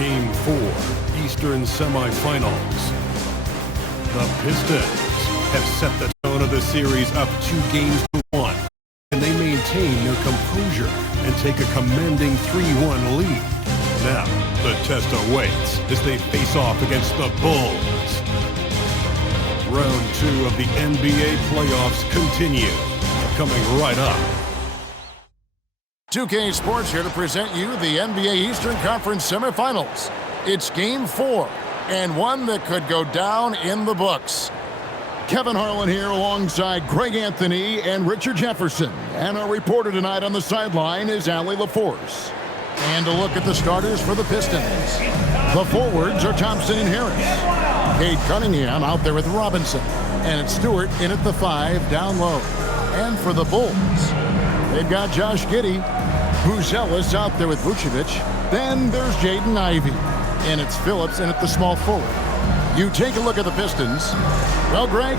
Game 4, Eastern Semifinals. The Pistons have set the tone of the series up 2-1, and they maintain their composure and take a commanding 3-1 lead. Now, the test awaits as they face off against the Bulls. Round 2 of the NBA playoffs continue, coming right up. 2K Sports here to present you the NBA Eastern Conference semifinals. It's Game 4, and one that could go down in the books. Kevin Harlan here alongside Greg Anthony and Richard Jefferson. And our reporter tonight on the sideline is Allie LaForce. And a look at the starters for the Pistons. The forwards are Thompson and Harris. Cade Cunningham out there with Robinson. And it's Stewart in at the 5 down low. And for the Bulls, they've got Josh Giddey. Buzelis out there with Vucevic. Then there's Jaden Ivey. And it's Phillips in at the small forward. You take a look at the Pistons. Well, Greg,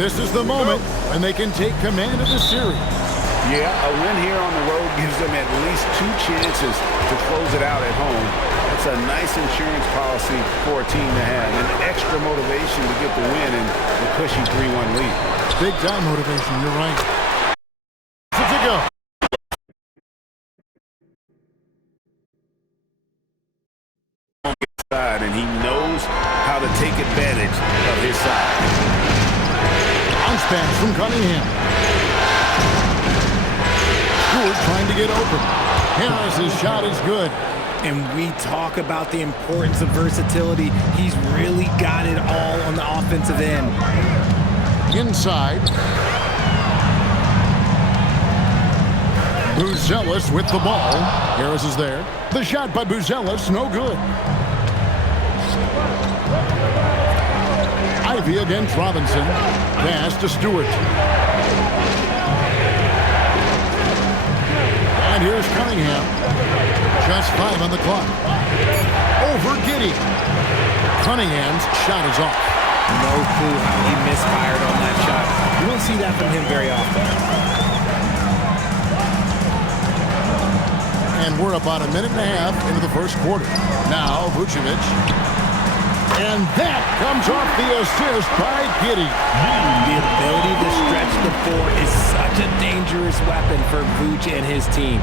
This is the moment when they can take command of the series. Yeah, a win here on the road gives them at least 2 chances to close it out at home. It's a nice insurance policy for a team to have, and extra motivation to get the win and a cushy 3-1 lead. Big time motivation, you're right. To go. And he knows how to take advantage of his side. Bounce pass from Cunningham. Stewart trying to get open. Harris's shot is good. And we talk about the importance of versatility. He's really got it all on the offensive end. Inside. Buzelis with the ball. Harris is there. The shot by Buzelis, no good. Ivy against Robinson. Pass to Stewart. And here's Cunningham. Just 5 on the clock. Over Giddey. Cunningham's shot is off. No clue how he misfired on that shot. You don't see that from him very often. And we're about a minute and a half into the first quarter. Now, Vucevic. And that comes off the assist by Giddey. The ability to stretch the floor is such a dangerous weapon for Vooch and his team.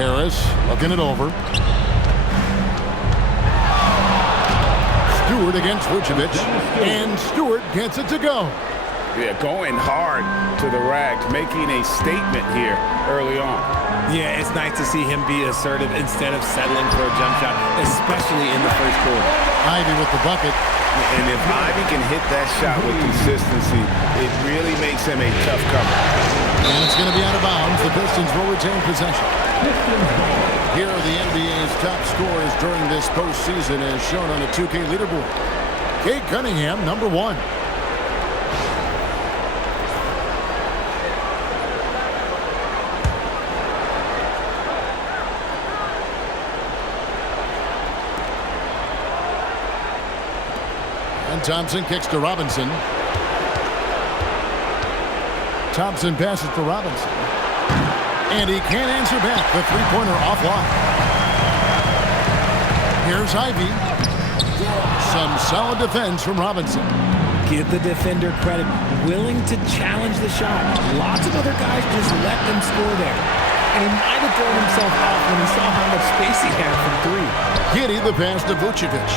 Harris looking it over. Stewart against Vucevic. And Stewart gets it to go. Yeah, going hard to the rack, making a statement here early on. Yeah, it's nice to see him be assertive instead of settling for a jump shot, especially in the first quarter. Ivy with the bucket. And if Ivy can hit that shot with consistency, it really makes him a tough cover. And it's going to be out of bounds. The Pistons will retain possession. Here are the NBA's top scorers during this postseason as shown on the 2K leaderboard. Cade Cunningham, number 1. And Thompson kicks to Robinson. Thompson passes to Robinson. And he can't answer back. The three-pointer offline. Here's Ivy. Some solid defense from Robinson. Give the defender credit. Willing to challenge the shot. Lots of other guys just let them score there. And he might have thrown himself off when he saw how much space he had from 3. Giddey the pass to Vucevic.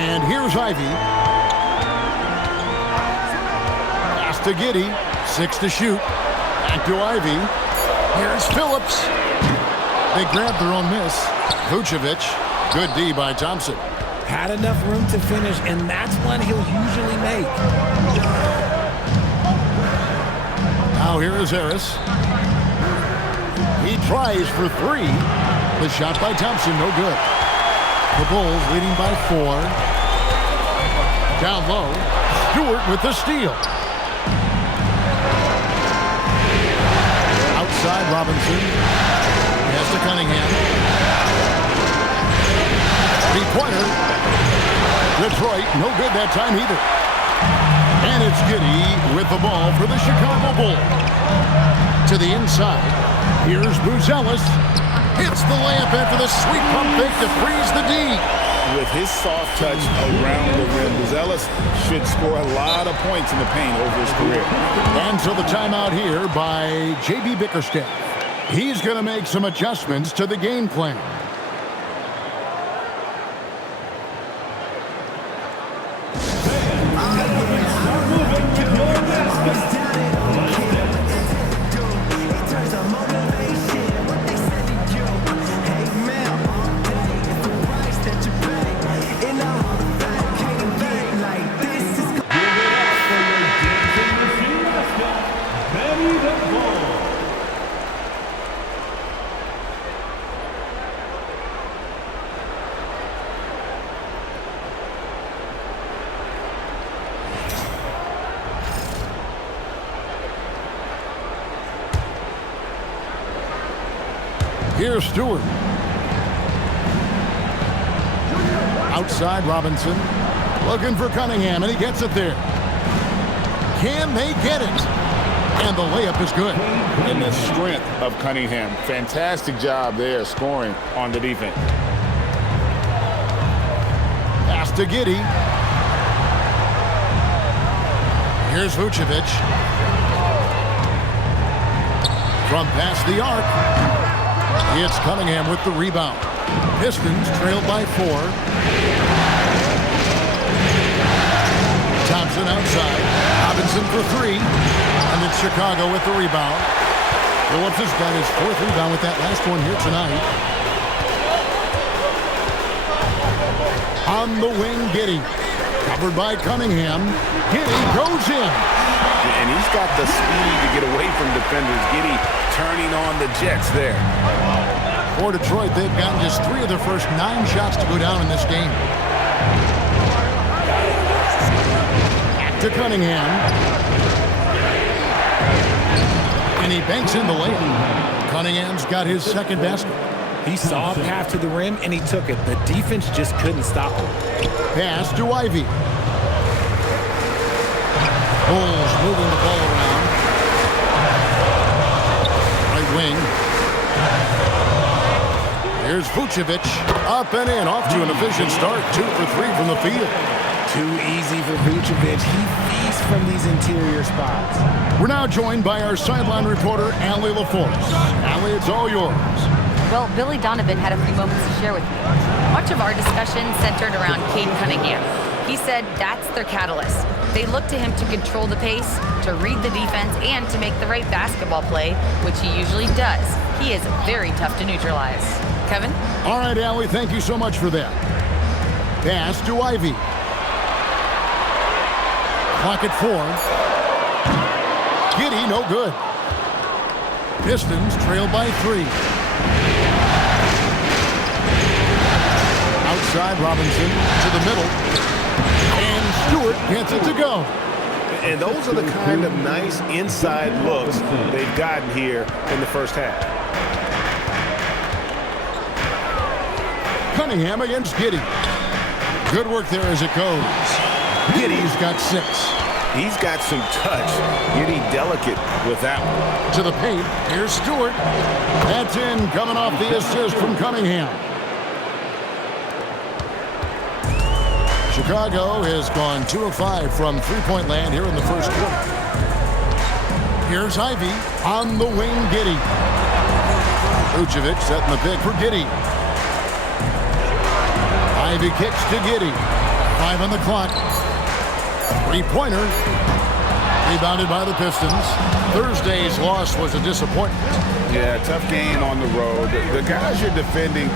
And here's Ivy. Pass to Giddey. 6 to shoot. Back to Ivy. Here's Phillips. They grabbed their own miss. Vucevic. Good D by Thompson. Had enough room to finish, and that's one he'll usually make. Now here is Harris. He tries for 3. The shot by Thompson, no good. The Bulls leading by 4. Down low. Stewart with the steal. Outside Robinson. Pass to Cunningham. 3-pointer. Detroit, no good that time either. And it's Giddey with the ball for the Chicago Bulls. To the inside. Here's Buzelis. Hits the layup after the sweet pump fake to freeze the D. With his soft touch around the rim, Buzelis should score a lot of points in the paint over his career. And so the timeout here by J.B. Bickerstaff. He's going to make some adjustments to the game plan. Here's Stewart. Outside Robinson. Looking for Cunningham, and he gets it there. Can they get it? And the layup is good. And the strength of Cunningham. Fantastic job there scoring on the defense. Pass to Giddey. Here's Vucevic. From past the arc. It's Cunningham with the rebound. Pistons trailed by 4. Thompson outside. Robinson for 3. And it's Chicago with the rebound. Phillips has got his 4th rebound with that last one here tonight. On the wing, Giddey. Covered by Cunningham. Giddey goes in. And he's got the speed to get away from defenders. Giddey turning on the Jets there. For Detroit, they've gotten just 3 of their first 9 shots to go down in this game. Back to Cunningham. And he banks in the layup. Cunningham's got his 2nd basket. He saw a path to the rim, and he took it. The defense just couldn't stop him. Pass to Ivy. Bulls moving the ball around. Right wing. Here's Vucevic. Up and in. Off to an efficient start. 2 for 3 from the field. Too easy for Vucevic. He feasts from these interior spots. We're now joined by our sideline reporter, Allie LaForce. Allie, it's all yours. Well, Billy Donovan had a few moments to share with me. Much of our discussion centered around Cade Cunningham. He said that's their catalyst. They look to him to control the pace, to read the defense, and to make the right basketball play, which he usually does. He is very tough to neutralize. Kevin? All right, Allie, thank you so much for that. Pass to Ivy. Clock at 4. Giddey, no good. Pistons trailed by 3. Outside Robinson to the middle. And Stewart gets it to go. And those are the kind of nice inside looks they've gotten here in the first half. Cunningham against Giddey. Good work there as it goes. Giddey's got 6. He's got some touch. Giddey delicate with that one. To the paint. Here's Stewart. That's in, coming off the assist from Cunningham. Chicago has gone 2 of 5 from three-point land here in the first quarter. Here's Ivy on the wing, Giddey. Vucevic setting the pick for Giddey. Ivy kicks to Giddey. 5 on the clock. Three-pointer. Rebounded by the Pistons. Thursday's loss was a disappointment. Yeah, tough game on the road. The guys you're defending,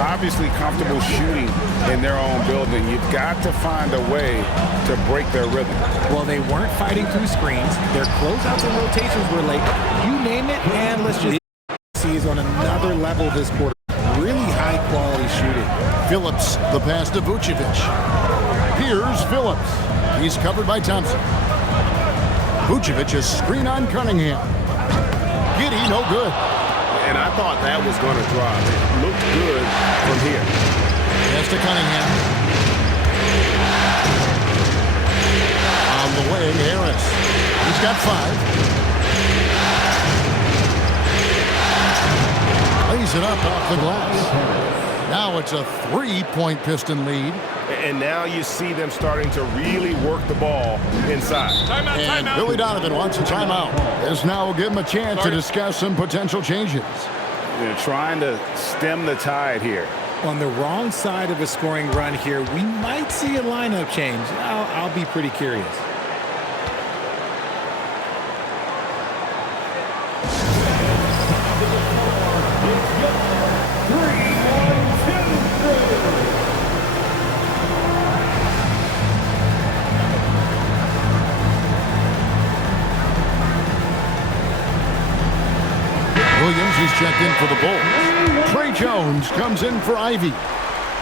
obviously comfortable shooting in their own building. You've got to find a way to break their rhythm. Well, they weren't fighting through screens. Their closeouts and rotations were late. You name it, and let's just see is on another level this quarter. Really high-quality shooting. Phillips, the pass to Vucevic. Here's Phillips. He's covered by Thompson. Vucevic is screen on Cunningham. Giddey, no good. And I thought that was going to drive. It looked good from here. Pass to Cunningham. On the wing, Harris. He's got 5. Lays it up off the glass. Now it's a 3-point Piston lead. And now you see them starting to really work the ball inside. And Billy Donovan wants a timeout. This now will give him a chance to discuss some potential changes. They're trying to stem the tide here. On the wrong side of a scoring run here, we might see a lineup change. I'll be pretty curious. Williams is checked in for the Bulls. Trey Jones comes in for Ivy.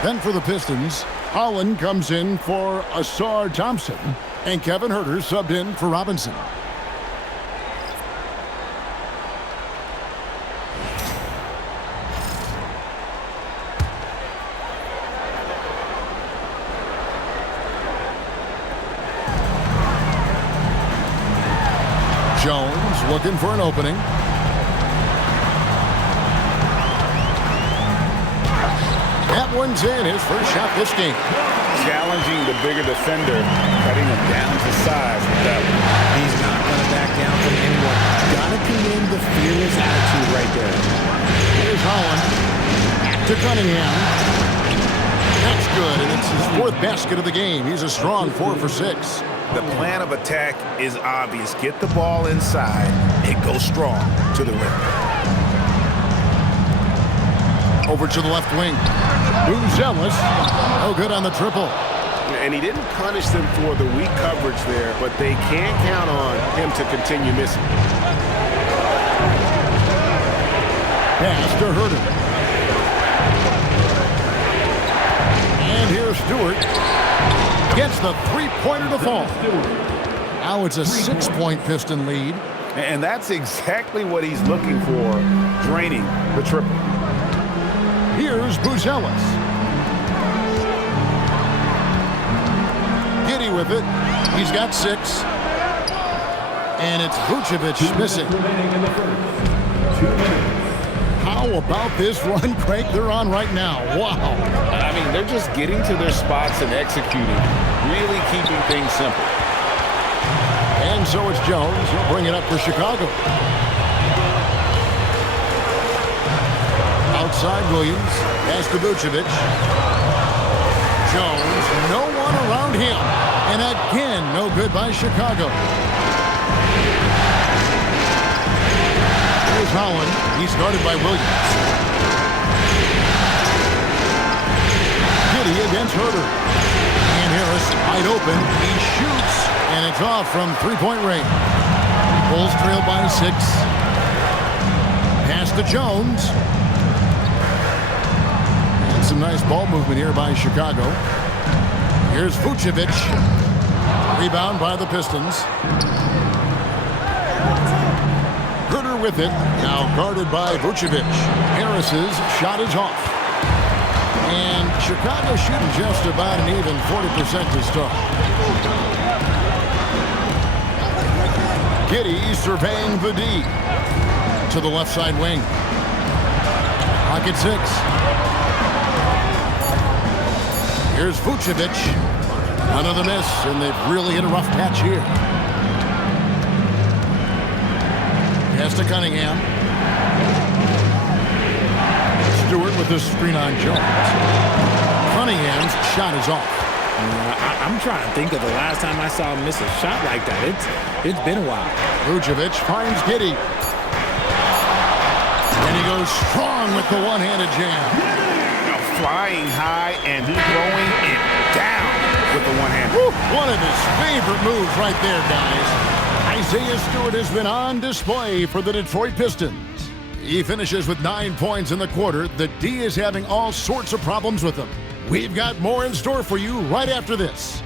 Then for the Pistons, Holland comes in for Asar Thompson. And Kevin Huerter subbed in for Robinson. looking for an opening. That one's in. His first shot this game. Challenging the bigger defender, cutting him down to size with that one. He's not going to back down from anyone. Got to commend the fearless attitude right there. Here's Holland. Back to Cunningham. That's good, and it's his fourth basket of the game. He's a strong 4 for 6. The plan of attack is obvious. Get the ball inside and go strong to the rim. Over to the left wing. Buzelis. No good on the triple. And he didn't punish them for the weak coverage there, but they can't count on him to continue missing. Pass to Herter. And here's Stewart. Gets the three-pointer to fall. Now it's a 6-point Piston lead. And that's exactly what he's looking for, draining the triple. Here's Buzelis. Giddy with it. He's got 6. And it's Vucevic missing. How about this run, Craig, they're on right now? Wow. I mean, they're just getting to their spots and executing, really keeping things simple. And so it's Jones. He'll bring it up for Chicago. Outside Williams. Pass to Vucevic. Jones. No one around him. And again, no good by Chicago. Here's Holland. He's guarded by Williams. Giddy against Herter. And Harris wide open. He shoots. And it's off from three-point range. Bulls trail by 6. Pass to Jones. And some nice ball movement here by Chicago. Here's Vucevic. Rebound by the Pistons. Herter with it. Now guarded by Vucevic. Harris's shot is off. And Chicago shooting just about an even 40% to start. Giddy surveying the D. To the left side wing. Pocket 6. Here's Vucevic. Another miss, and they've really hit a rough patch here. Pass to Cunningham. Stewart with the screen on Jones. Cunningham's shot is off. I'm trying to think of the last time I saw him miss a shot like that. It's been a while. Vucevic finds Giddy. And he goes strong with the one-handed jam. Flying high, and he's throwing it down with the one hand. One of his favorite moves right there, guys. Isaiah Stewart has been on display for the Detroit Pistons. He finishes with 9 points in the quarter. The D is having all sorts of problems with him. We've got more in store for you right after this.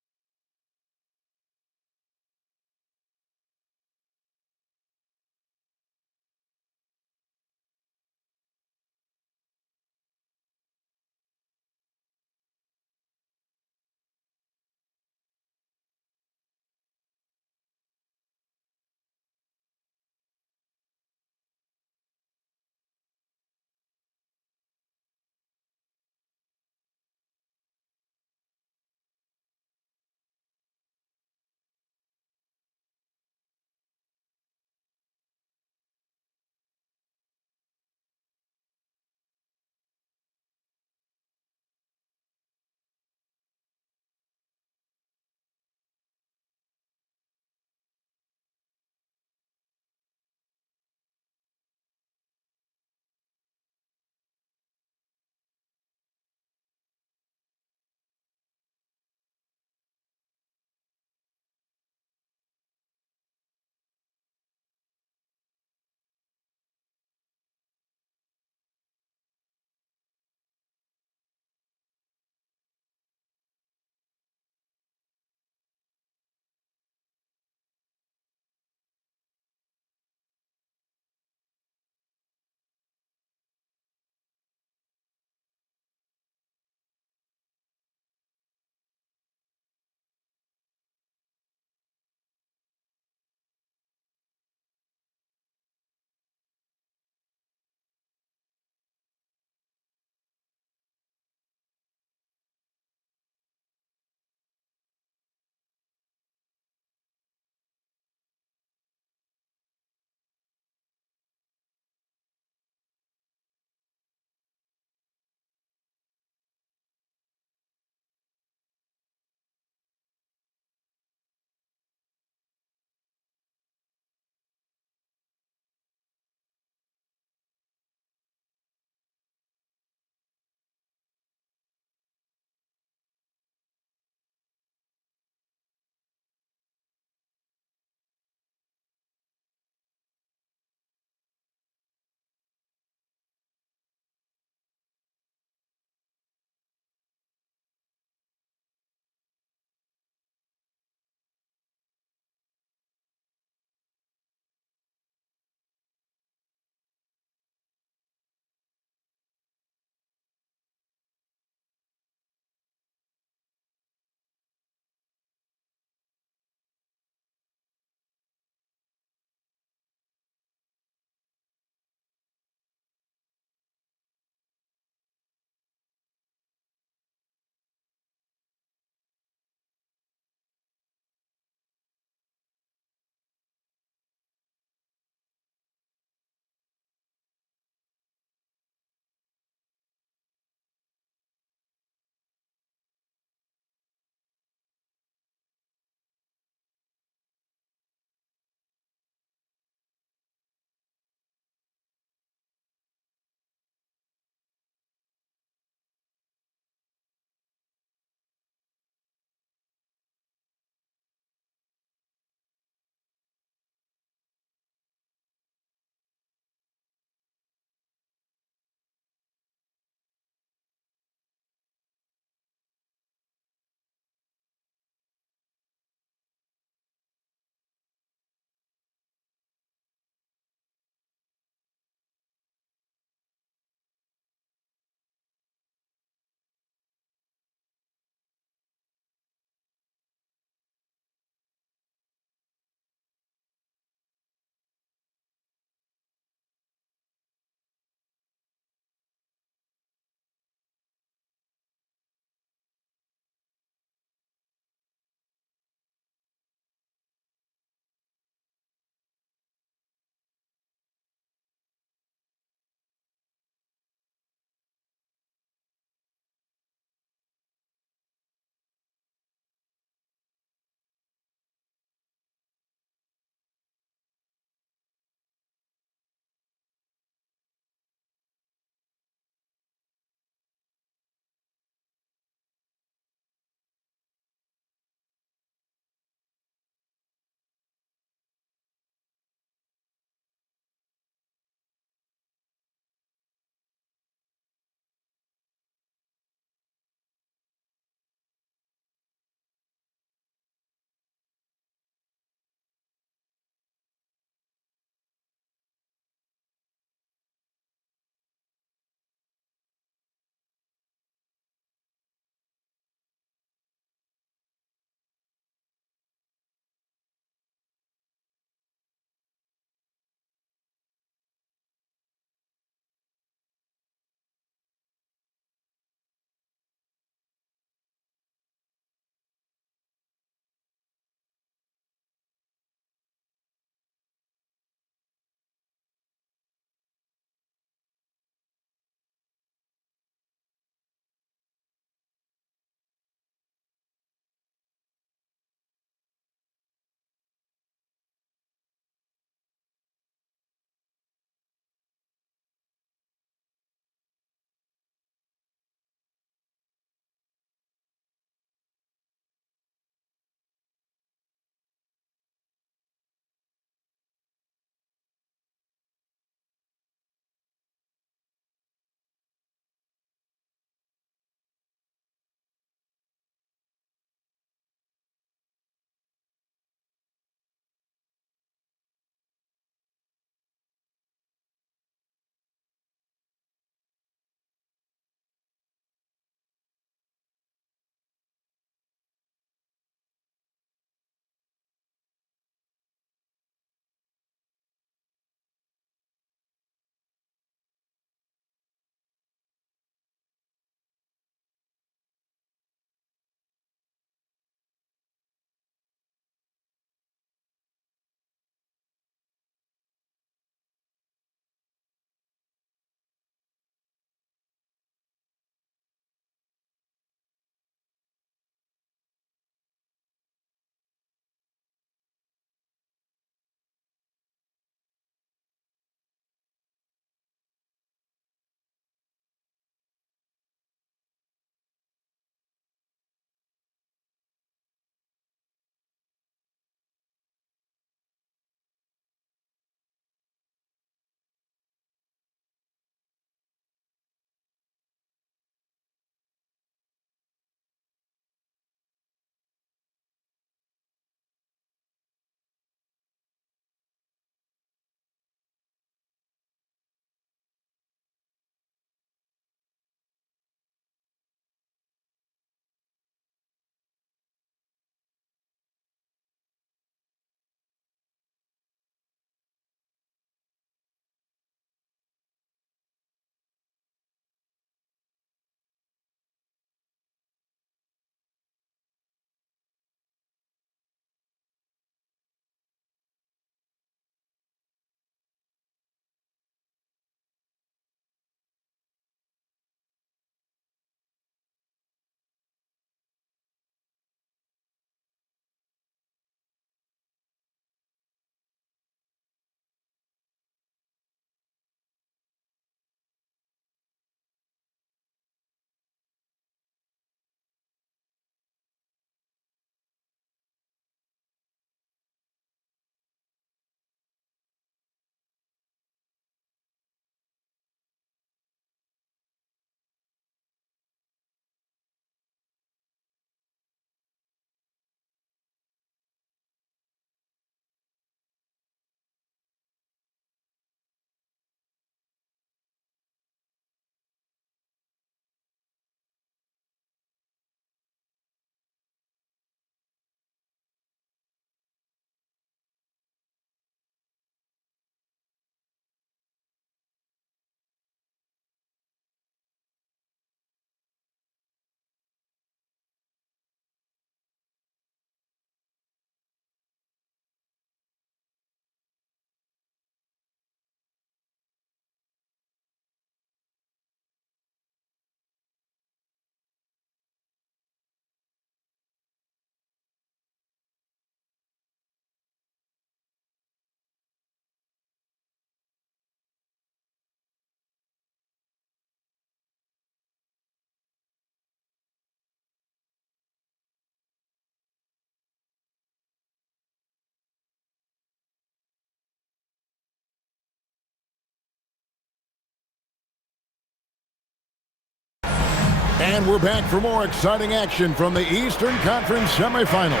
And we're back for more exciting action from the Eastern Conference semifinals.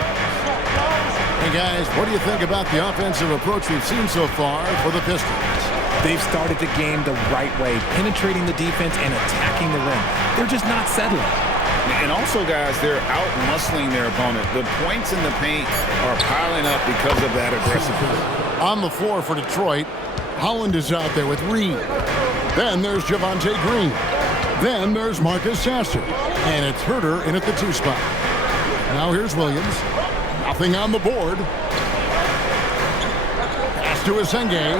Hey guys, what do you think about the offensive approach we've seen so far for the Pistons? They've started the game the right way, penetrating the defense and attacking the rim. They're just not settling. And also, guys, they're out-muscling their opponent. The points in the paint are piling up because of that aggressiveness. On the floor for Detroit, Holland is out there with Reed. Then there's Javonte Green. Then there's Marcus Sasser. And it's Herter in at the 2 spot. Now here's Williams. Nothing on the board. Pass to Asenge.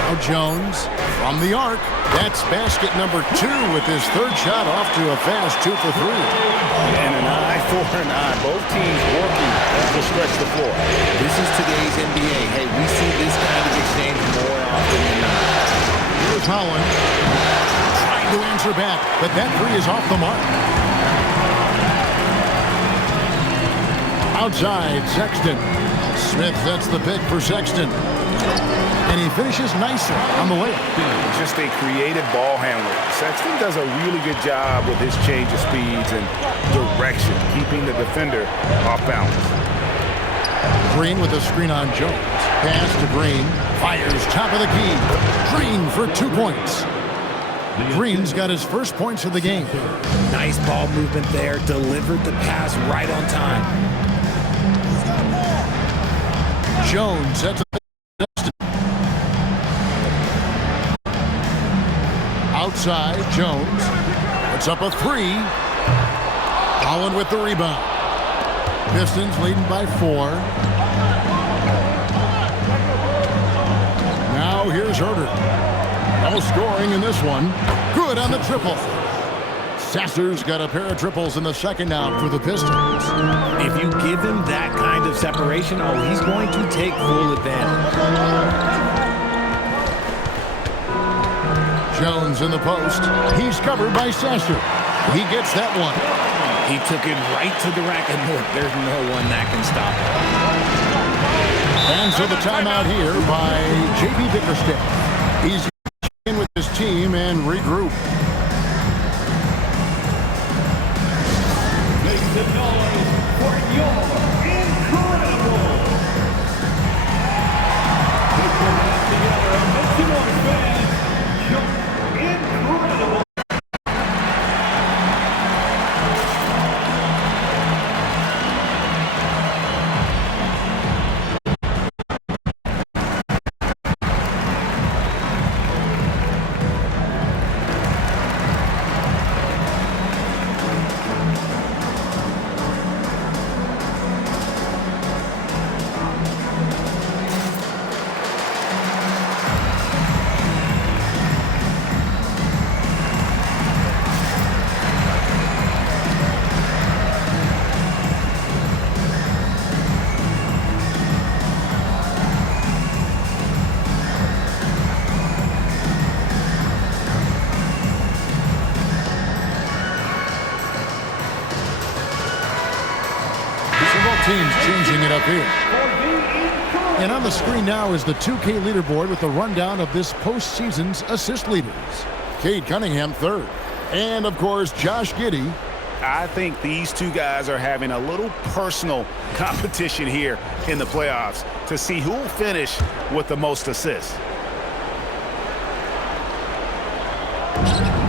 Now Jones from the arc. That's basket number 2 with his 3rd shot off to a fast 2 for 3. And an eye for an eye. Both teams working to stretch the floor. This is today's NBA. Hey, we see this kind of exchange more often than not. Here's Holland trying to answer back, but that 3 is off the mark. Outside, Sexton. Smith sets the pick for Sexton. And he finishes nicely on the layup. Just a creative ball handler. Sexton does a really good job with his change of speeds and direction, keeping the defender off balance. Green with a screen on Jones. Pass to Green. Fires top of the key. Green for 2 points. Green's got his first points of the game. Nice ball movement there. Delivered the pass right on time. Jones sets a outside, Jones puts up a 3. Holland with the rebound. Pistons leading by 4. Now here's Herter. No scoring in this one. Good on the triple. Sasser's got a pair of triples in the second out for the Pistons. If you give him that kind of separation, he's going to take full advantage. Jones in the post. He's covered by Sasser. He gets that one. He took it right to the rack, and look, there's no one that can stop it. And so the timeout here by J.B. Bickerstaff. He's in with his team and regroup. Make some noise for your incredible. Put your hands together and make some noise, fans. Your incredible. Teams changing it up here. And on the screen now is the 2K leaderboard with the rundown of this postseason's assist leaders. Cade Cunningham 3rd. And, of course, Josh Giddey. I think these two guys are having a little personal competition here in the playoffs to see who will finish with the most assists.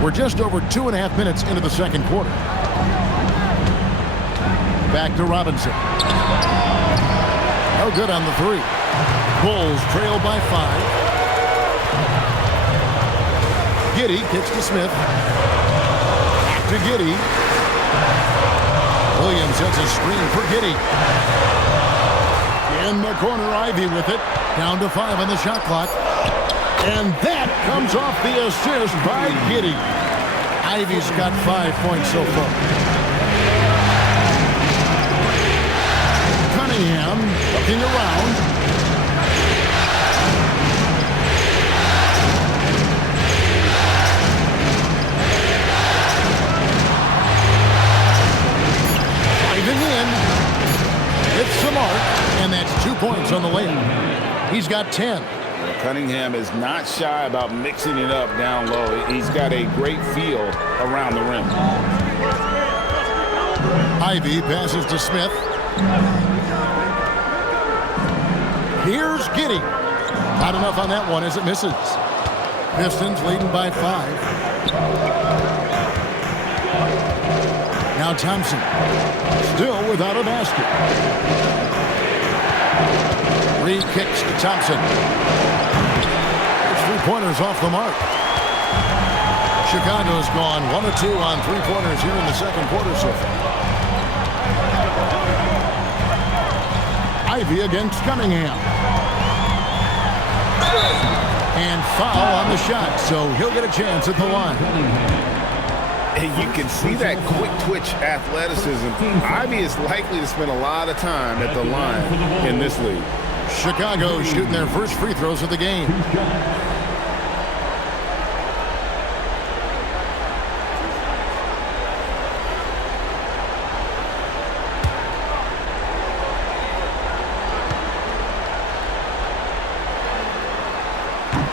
We're just over 2.5 minutes into the second quarter. Back to Robinson. No good on the 3. Bulls trail by 5. Giddey kicks to Smith. Back to Giddey. Williams sets a screen for Giddey. In the corner, Ivy with it. Down to 5 on the shot clock. And that comes off the assist by Giddey. Ivy's got 5 points so far. Cunningham looking around. Driving in. It's the mark, and that's 2 points on the layup. He's got 10. Cunningham is not shy about mixing it up down low. He's got a great feel around the rim. Ivy passes to Smith. Here's Giddey. Not enough on that one as it misses. Pistons leading by 5. Now Thompson. Still without a basket. Reed kicks to Thompson. 3-pointers off the mark. Chicago's gone 1 of 2 on 3-pointers here in the second quarter so far. Ivy against Cunningham. And foul on the shot, so he'll get a chance at the line. And you can see that quick twitch athleticism. Ivy is likely to spend a lot of time at the line in this league. Chicago shooting their first free throws of the game.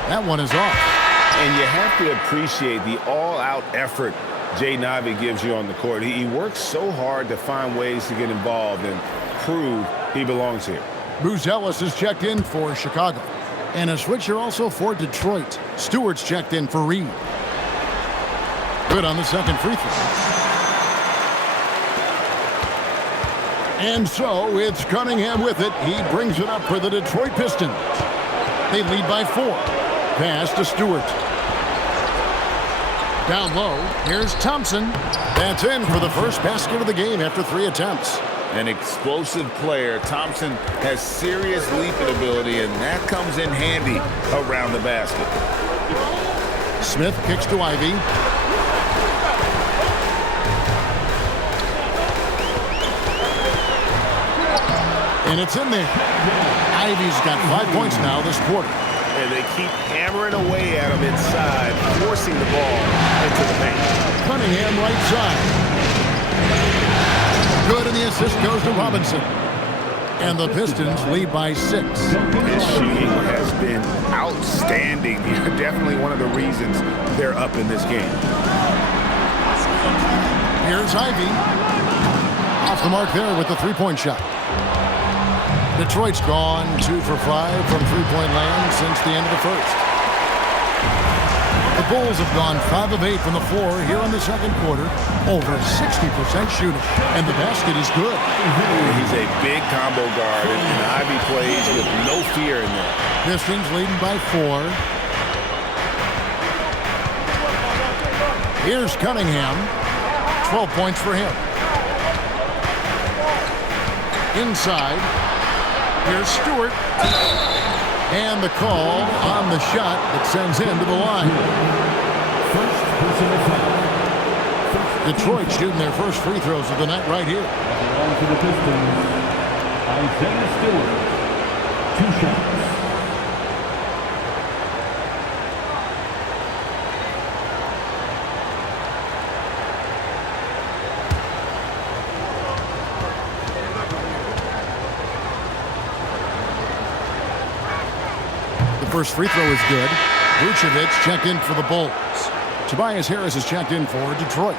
That one is off. And you have to appreciate the all-out effort Jaden Ivey gives you on the court. He works so hard to find ways to get involved and prove he belongs here. Buzelis is checked in for Chicago. And a switcher also for Detroit. Stewart's checked in for Reed. Good on the second free throw. And so it's Cunningham with it. He brings it up for the Detroit Pistons. They lead by 4. Pass to Stewart. Down low, here's Thompson. That's in for the first basket of the game after 3 attempts. An explosive player. Thompson has serious leaping ability, and that comes in handy around the basket. Smith kicks to Ivy. And it's in there. Ivy's got 5 points now this quarter. And they keep hammering away at him inside, forcing the ball into the paint. Cunningham right side. Good, and the assist goes to Robinson. And the Pistons lead by 6. His shooting has been outstanding. Definitely one of the reasons they're up in this game. Here's Ivy. Off the mark there with the 3-point shot. Detroit's gone 2 for 5 from 3-point land since the end of the first. The Bulls have gone 5 of 8 from the floor here in the second quarter. Over 60% shooting. And the basket is good. He's a big combo guard, and Ivy plays with no fear in there. Pistons leading by 4. Here's Cunningham. 12 points for him. Inside. Here's Stewart. And the call on the shot that sends him to the line. Detroit shooting their first free throws of the night right here. On to the Pistons, Isaiah Stewart. 2 shots. First free throw is good. Vucevic checked in for the Bulls. Tobias Harris is checked in for Detroit.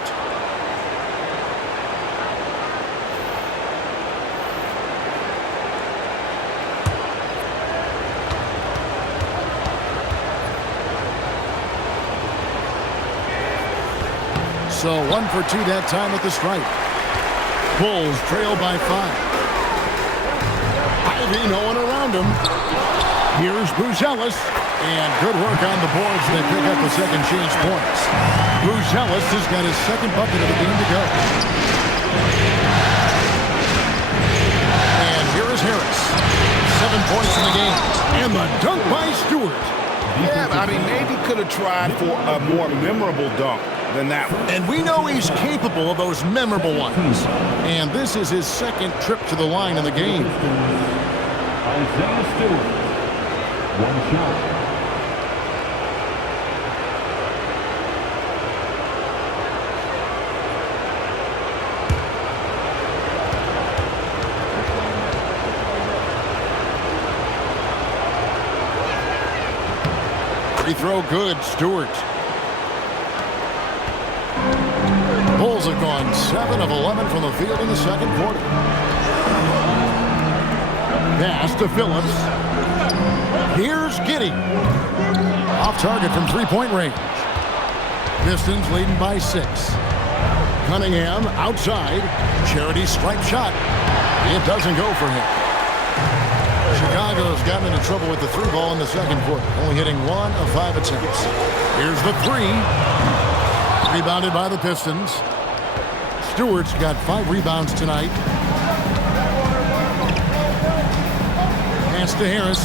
So 1 for 2 that time at the stripe. Bulls trail by 5. Ivy, no one around him. Here's Buzelis, and good work on the boards. They pick up the second change points. Buzelis has got his second bucket of the game to go. And here is Harris. 7 points in the game. And the dunk by Stewart. Yeah, I mean, maybe could have tried for a more memorable dunk than that one. And we know he's capable of those memorable ones. And this is his second trip to the line in the game. Isaiah Stewart. 1 shot. Free throw good. Stewart. Bulls have gone 7 of 11 from the field in the second quarter. Pass to Phillips. Here's Giddey. Off target from three-point range. Pistons leading by 6. Cunningham outside. Charity stripe shot. It doesn't go for him. Chicago's gotten into trouble with the three ball in the second quarter, only hitting 1 of 5 attempts. Here's the three. Rebounded by the Pistons. Stewart's got 5 rebounds tonight. Pass to Harris.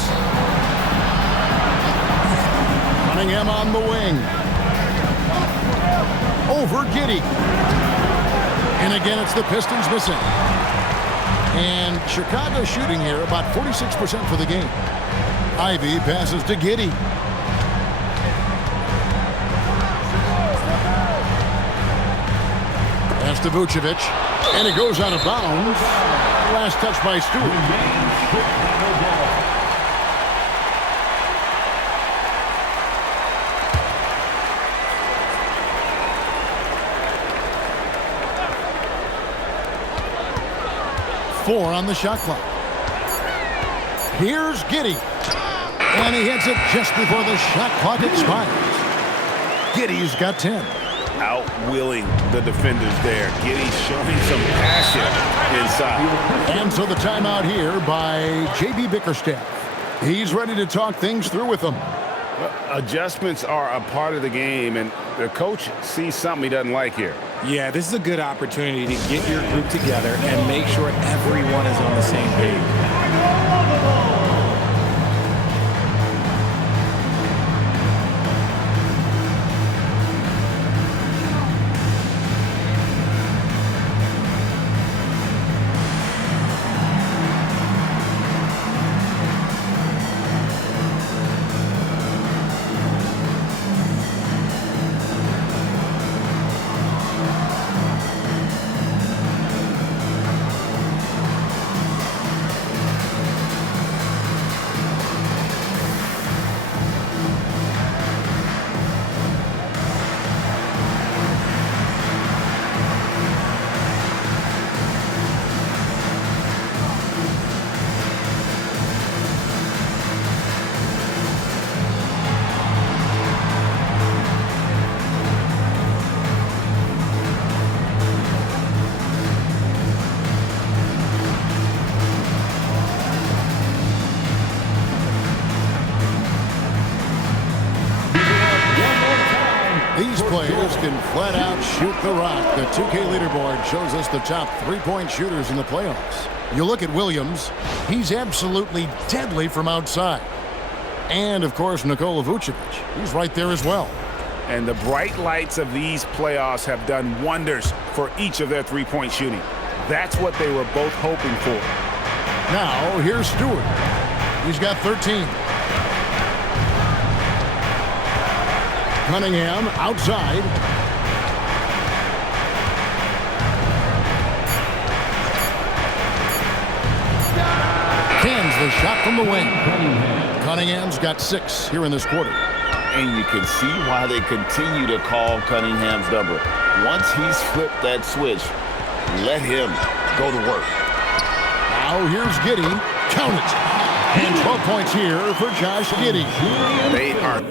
Cunningham on the wing. Over Giddey. And again, it's the Pistons missing. And Chicago shooting here about 46% for the game. Ivy passes to Giddey. Pass to Vucevic. And it goes out of bounds. Last touch by Stewart. 4 on the shot clock. Here's Giddey. And he hits it just before the shot clock expires. Giddey's got 10. Outwilling the defenders there. Giddey showing some passion inside. And so the timeout here by J.B. Bickerstaff. He's ready to talk things through with them. Adjustments are a part of the game, and the coach sees something he doesn't like here. Yeah, this is a good opportunity to get your group together and make sure everyone is on the same page. These players can flat out shoot the rock. The 2K leaderboard shows us the top three-point shooters in the playoffs. You look at Williams, he's absolutely deadly from outside. And, of course, Nikola Vucevic, he's right there as well. And the bright lights of these playoffs have done wonders for each of their three-point shooting. That's what they were both hoping for. Now, here's Stewart. He's got 13. Cunningham outside. Cans the shot from the wing. Cunningham's got 6 here in this quarter. And you can see why they continue to call Cunningham's number. Once he's flipped that switch, let him go to work. Now here's Giddey. Count it. And 12 points here for Josh Giddey. They are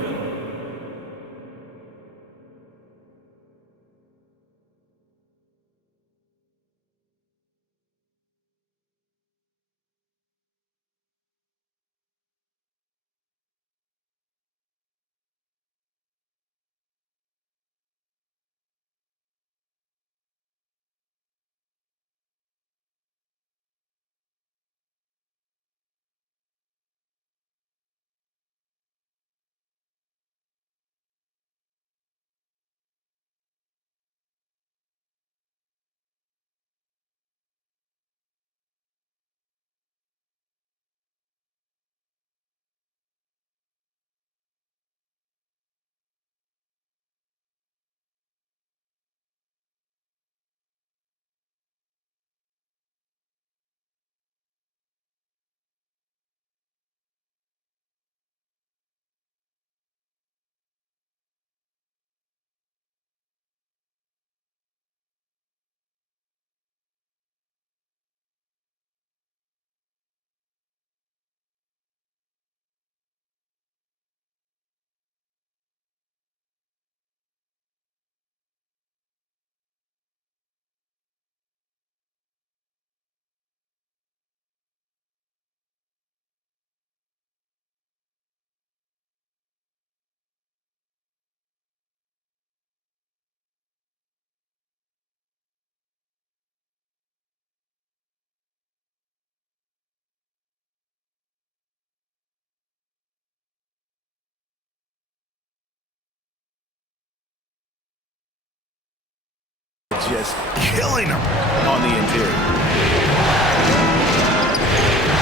just killing them on the interior.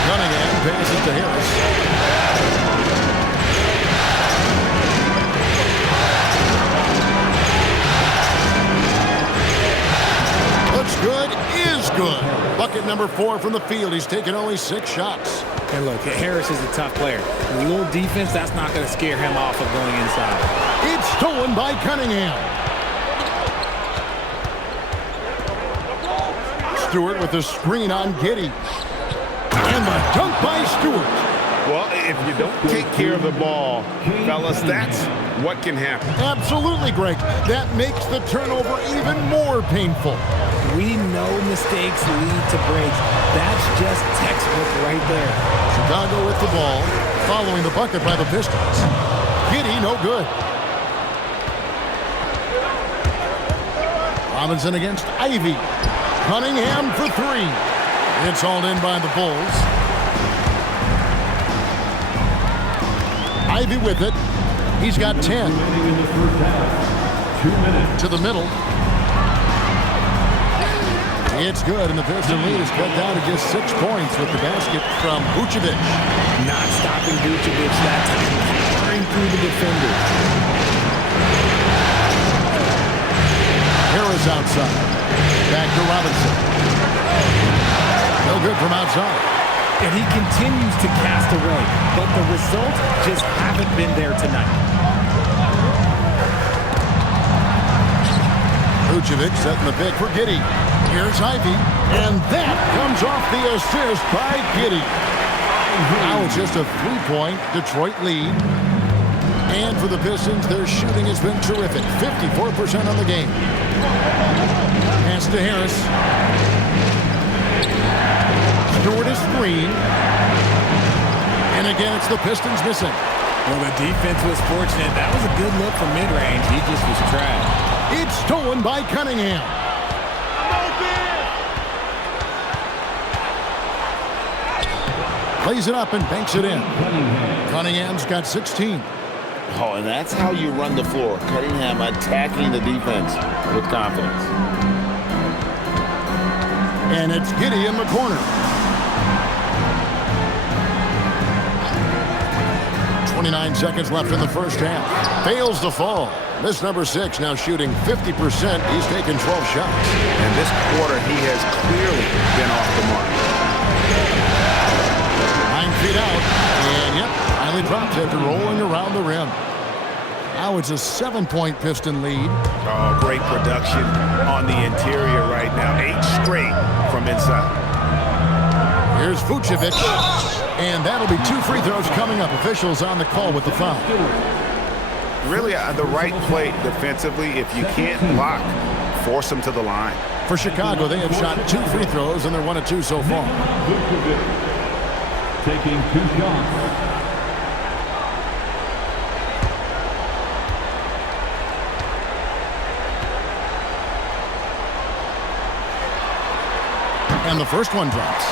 Cunningham passes to Harris. Looks good, is good. Bucket number 4 from the field. He's taken only 6 shots. And look, Harris is a tough player. A little defense, that's not going to scare him off of going inside. It's stolen by Cunningham. Stewart with the screen on Giddey. And the dunk by Stewart. Well, if you don't take care of the ball, fellas, that's what can happen. Absolutely, Greg. That makes the turnover even more painful. We know mistakes lead to breaks. That's just textbook right there. Chicago with the ball, following the bucket by the Pistons. Giddey, no good. Robinson against Ivy. Cunningham for 3. It's hauled in by the Bulls. Ivy with it. He's got 10. To the middle. It's good, and the Piston lead is cut down to just 6 points with the basket from Vucevic. Not stopping Vucevic that time, powering through the defenders. Harris outside. Back to Robinson. No good from outside. And he continues to cast away, but the results just haven't been there tonight. Vucevic setting the pick for Giddey. Here's Ivy, and that comes off the assist by Giddey. Now it's just a 3-point Detroit lead. And for the Pistons, their shooting has been terrific. 54% on the game. Pass to Harris. Stewart is screen. And again, it's the Pistons missing. Well, the defense was fortunate. That was a good look from mid-range. He just was trapped. It's stolen by Cunningham. Plays it up and banks it in. Cunningham's got 16. Oh, and that's how you run the floor. Cunningham attacking the defense with confidence. And it's Giddey in the corner. 29 seconds left in the first half. Fails to fall. This number 6 now shooting 50%. He's taken 12 shots. And this quarter, he has clearly been off the mark. 9 feet out. And yep, finally drops after rolling around the rim. Now it's a 7-point Piston lead. Oh, great production on the interior right now. 8 straight from inside. Here's Vucevic. And that'll be 2 free throws coming up. Officials on the call with the foul. Really the right play defensively. If you can't block, force them to the line. For Chicago, they have shot 2 free throws, and they're 1 of 2 so far. Taking 2 shots. And the first one drops.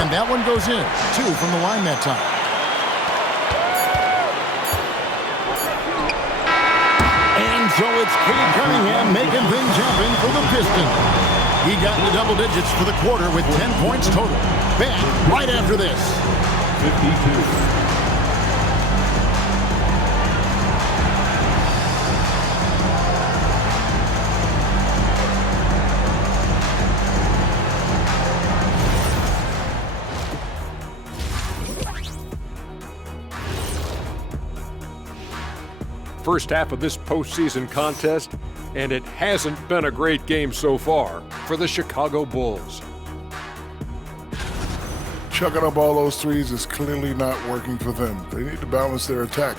And that one goes in. 2 from the line that time. And so it's Cade Cunningham making things happen for the Pistons. He got into double digits for the quarter with 10 points total. Back right after this. 52. First half of this postseason contest, and it hasn't been a great game so far for the Chicago Bulls. Chucking up all those threes is clearly not working for them. They need to balance their attack.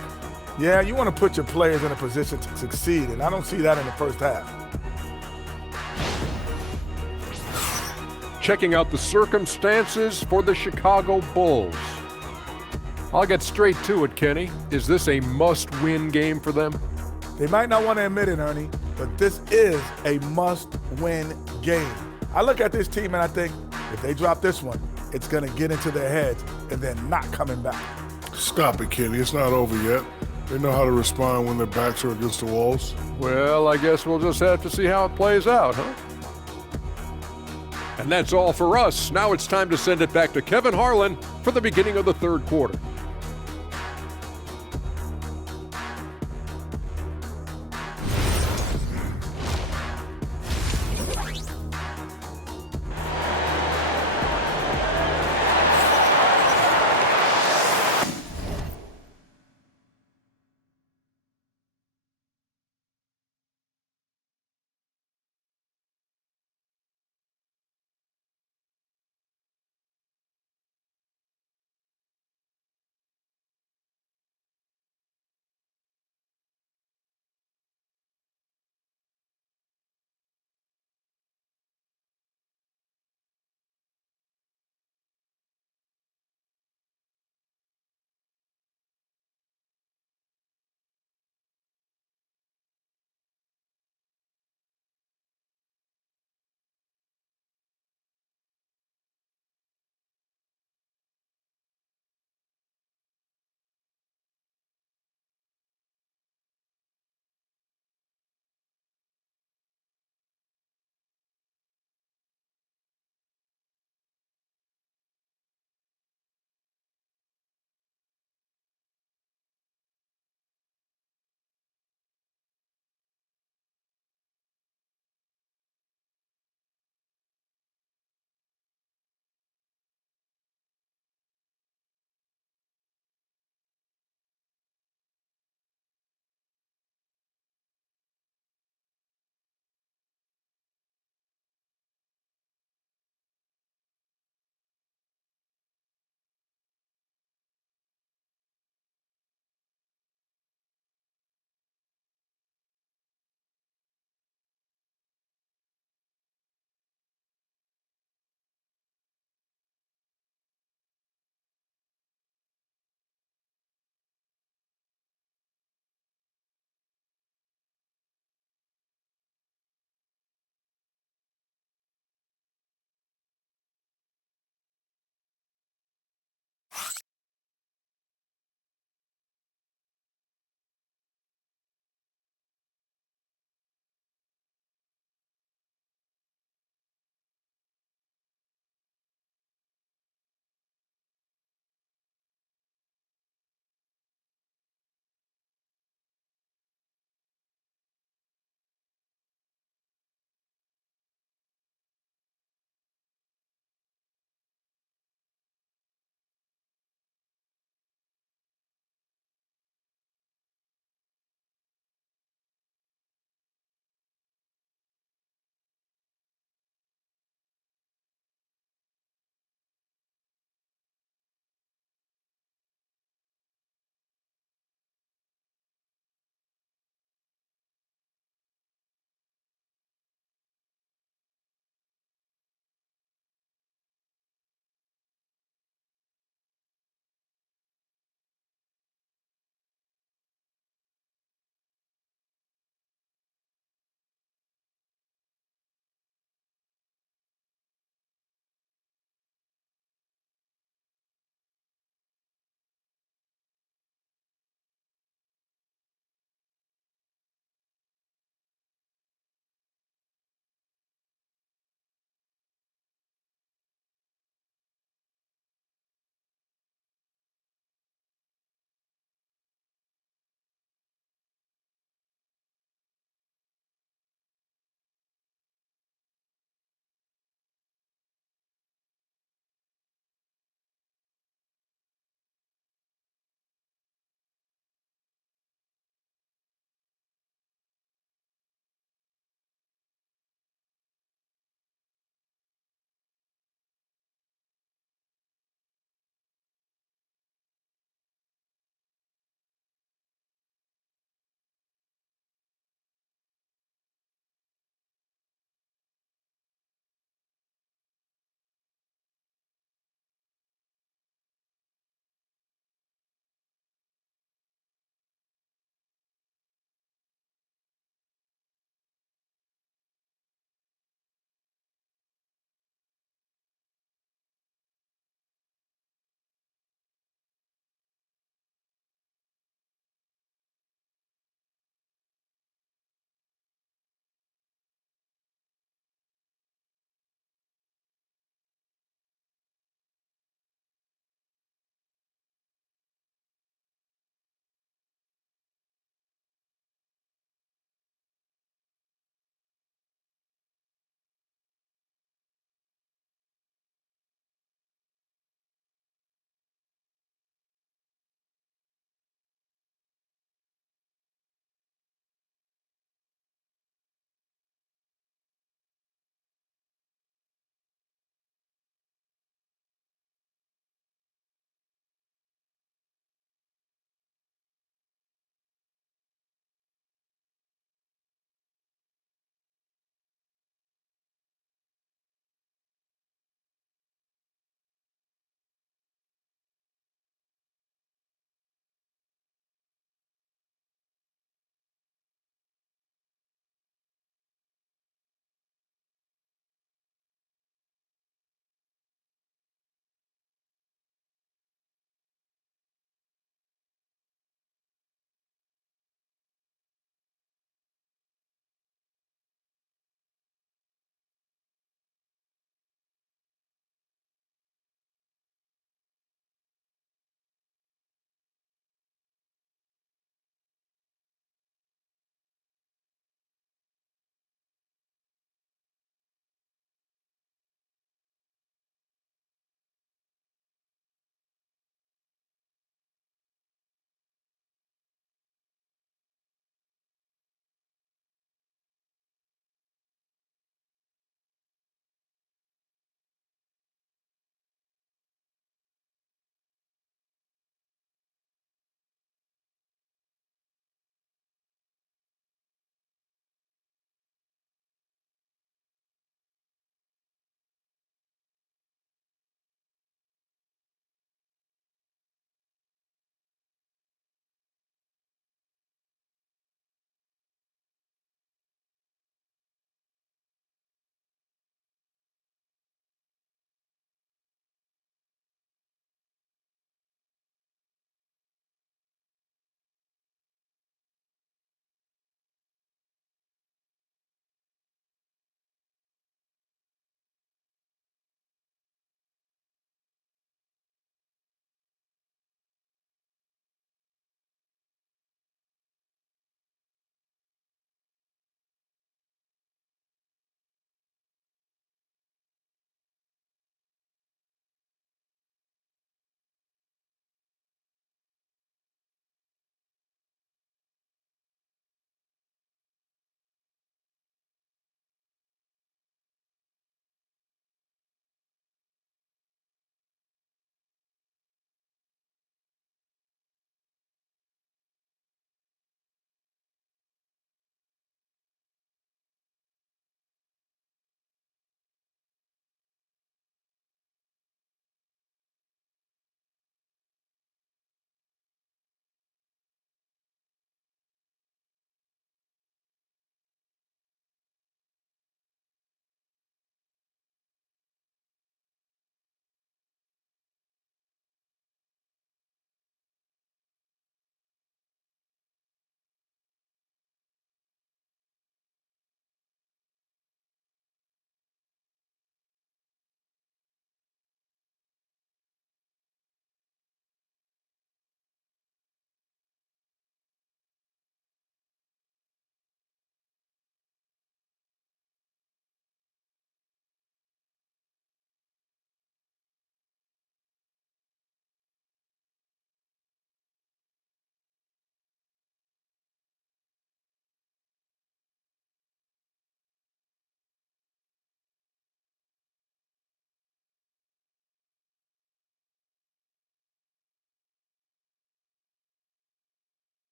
Yeah, you want to put your players in a position to succeed, and I don't see that in the first half. Checking out the circumstances for the Chicago Bulls. I'll get straight to it, Kenny. Is this a must-win game for them? They might not want to admit it, Ernie, but this is a must-win game. I look at this team and I think if they drop this one, it's going to get into their heads and then not coming back. Stop it, Kenny. It's not over yet. They know how to respond when their backs are against the walls. Well, I guess we'll just have to see how it plays out, huh? And that's all for us. Now it's time to send it back to Kevin Harlan for the beginning of the third quarter.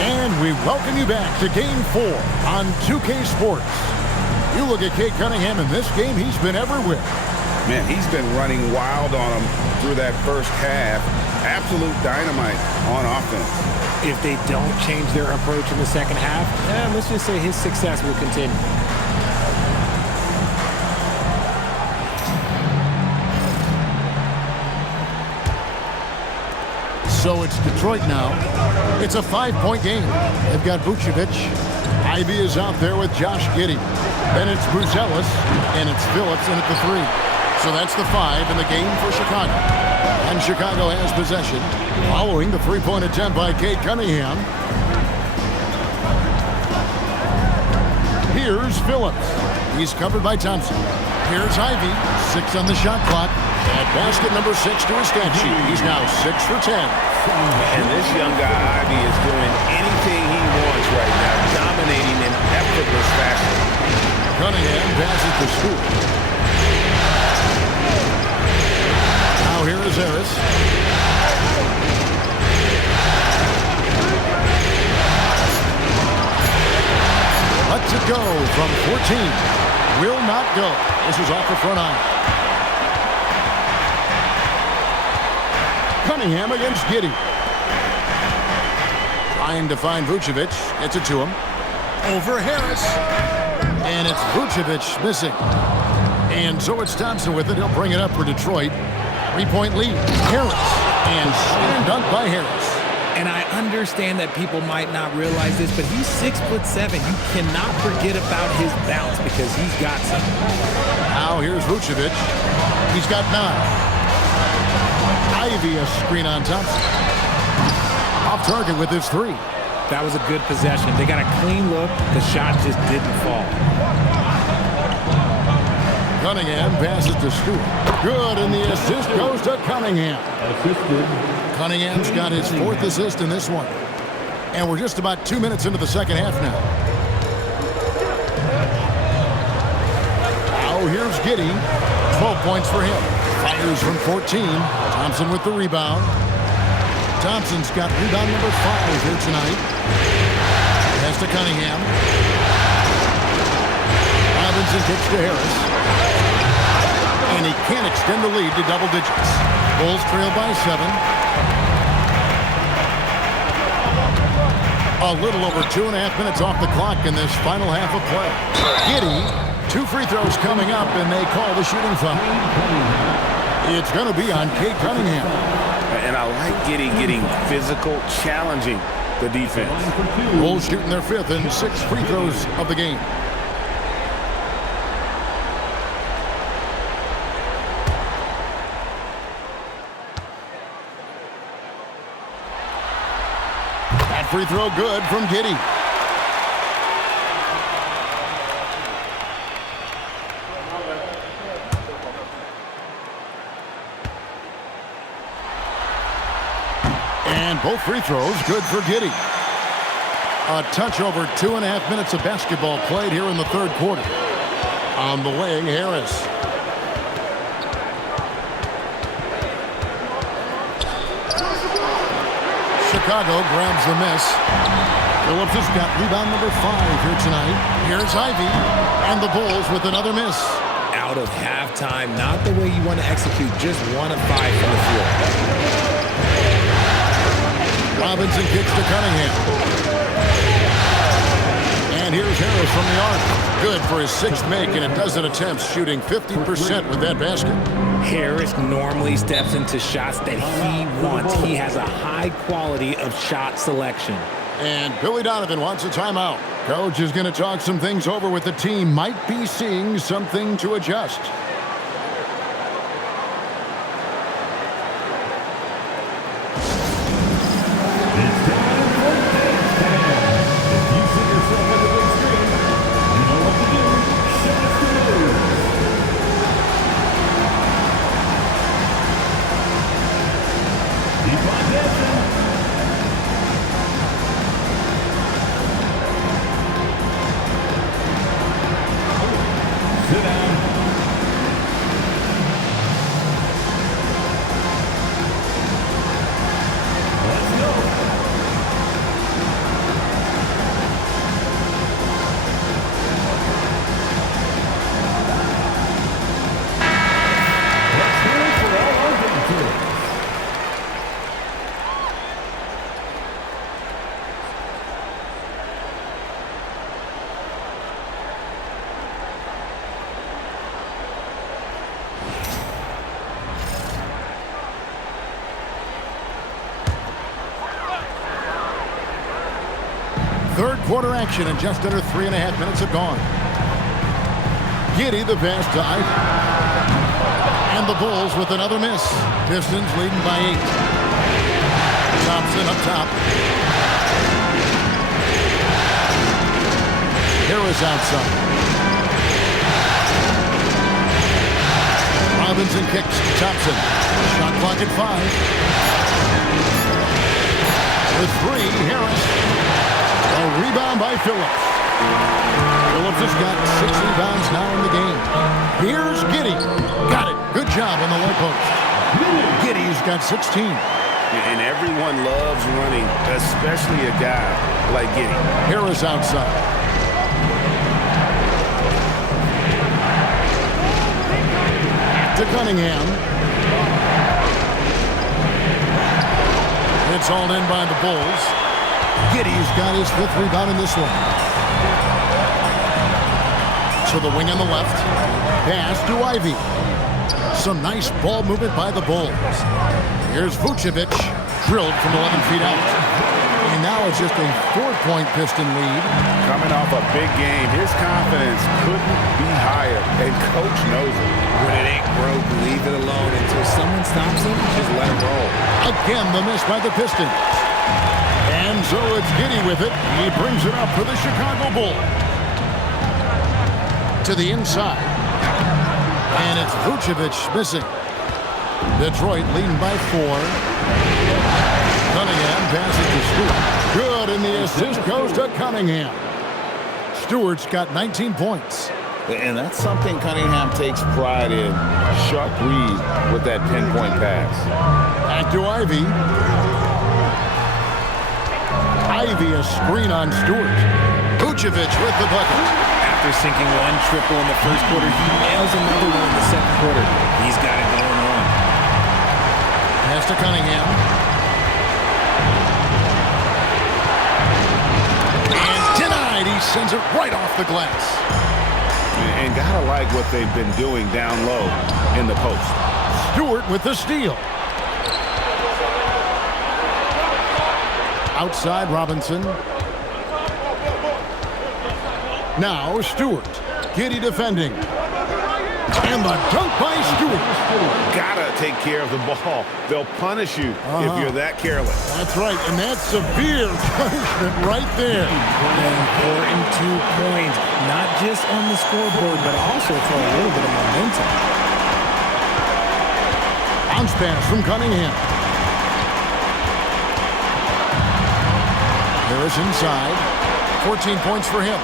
And we welcome you back to Game 4 on 2K Sports. You look at Cade Cunningham in this game, he's been everywhere. Man, he's been running wild on them through that first half. Absolute dynamite on offense. If they don't change their approach in the second half, let's just say his success will continue. So it's Detroit now. It's a 5-point game. They've got Vucevic. Ivy is out there with Josh Giddey. Then it's Bruzelis, and it's Phillips in at the 3. So that's the 5 in the game for Chicago. And Chicago has possession following the three-point attempt by Cade Cunningham. Here's Phillips. He's covered by Thompson. Here's Ivy. 6 on the shot clock. At basket number 6 to his stat sheet. He's now 6 for 10. And this young guy, Ivy, is doing anything he wants right now, dominating in effortless fashion. Cunningham passes to Stewart. Now here is Harris. Lets it go from 14. Will not go. This is off the front eye. Cunningham against Giddey. Trying to find Vucevic. Gets it to him. Over Harris. And it's Vucevic missing. And so it's Thompson with it. He'll bring it up for Detroit. 3-point lead. Harris. And slam dunk by Harris. And I understand that people might not realize this, but he's 6'7". You cannot forget about his bounce because he's got some. Now here's Vucevic. He's got 9. Ivy a screen on Thompson. Off target with his 3. That was a good possession. They got a clean look. The shot just didn't fall. Cunningham passes to Stewart. Good, and the assist goes to Cunningham. Cunningham's got his 4th assist in this one. And we're just about 2 minutes into the second half now. Now here's Giddey. 12 points for him. Fires from 14. Thompson with the rebound. Thompson's got rebound number 5 here tonight. Pass to Cunningham. Robinson kicks to Harris. And he can't extend the lead to double digits. Bulls trail by 7. A little over 2.5 minutes off the clock in this final half of play. Giddey, 2 free throws coming up, and they call the shooting foul. It's going to be on Cade Cunningham. And I like Giddey getting physical, challenging the defense. Bulls shooting their 5th and 6th free throws of the game. That free throw good from Giddey. And both free throws good for Giddey. A touch over 2.5 minutes of basketball played here in the 3rd quarter. On the wing, Harris. Chicago grabs the miss. Phillips has got rebound number 5 here tonight. Here's Ivy, and the Bulls with another miss. Out of halftime, not the way you want to execute, just 1 of 5 from the floor. Robinson kicks to Cunningham. And here's Harris from the arc. Good for his 6th make and a dozen attempts, shooting 50% with that basket. Harris normally steps into shots that he wants. He has a high quality of shot selection. And Billy Donovan wants a timeout. Coach is going to talk some things over with the team. Might be seeing something to adjust. Third quarter action, and just under 3.5 minutes have gone. Giddey the pass to Ivy. And the Bulls with another miss. Pistons leading by 8. Thompson up top. Harris outside. Robinson kicks to Thompson. Shot clock at 5. With 3, Harris. A rebound by Phillips. Phillips has got 6 rebounds now in the game. Here's Giddey. Got it. Good job on the low post. Giddey's got 16. And everyone loves running, especially a guy like Giddey. Harris outside. To Cunningham. It's hauled in by the Bulls. Giddey's got his 5th rebound in this one. To the wing on the left. Pass to Ivy. Some nice ball movement by the Bulls. Here's Vucevic. Drilled from 11 feet out. And now it's just a 4-point Piston lead. Coming off a big game, his confidence couldn't be higher, and coach knows it. When it ain't broke, leave it alone. Until someone stops him, just let him roll. Again, the miss by the Pistons. And so it's Giddey with it. He brings it up for the Chicago Bulls. To the inside. And it's Vucevic missing. Detroit leading by 4. Cunningham passes to Stewart. Good, and the assist goes to Cunningham. Stewart's got 19 points. And that's something Cunningham takes pride in. Sharp read with that pinpoint pass. Back to Ivy. Ivy a screen on Stewart. Vucevic with the bucket. After sinking 1 triple in the first quarter, he nails another one in the second quarter. He's got it going on. Pass to Cunningham. And denied. He sends it right off the glass. And gotta like what they've been doing down low in the post. Stewart with the steal. Outside Robinson. Now Stewart. Giddey defending. And the dunk by Stewart. Gotta take care of the ball. They'll punish you if you're that careless. That's right, and that's severe punishment right there. An important 2 points, not just on the scoreboard, but also for a little bit of momentum. Bounce pass from Cunningham. Harris inside. 14 points for him.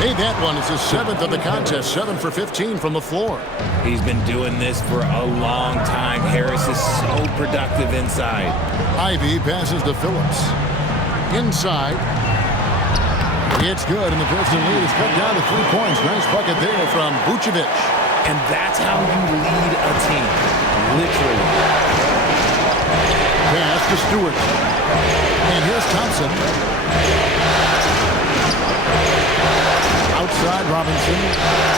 Made that one. It's his 7th of the contest. 7 for 15 from the floor. He's been doing this for a long time. Harris is so productive inside. Ivy passes to Phillips. Inside. It's good, and the Piston lead is cut down to 3 points. Nice bucket there from Vucevic. And that's how you lead a team. Literally. Pass to Stewart. And here's Thompson. Outside Robinson.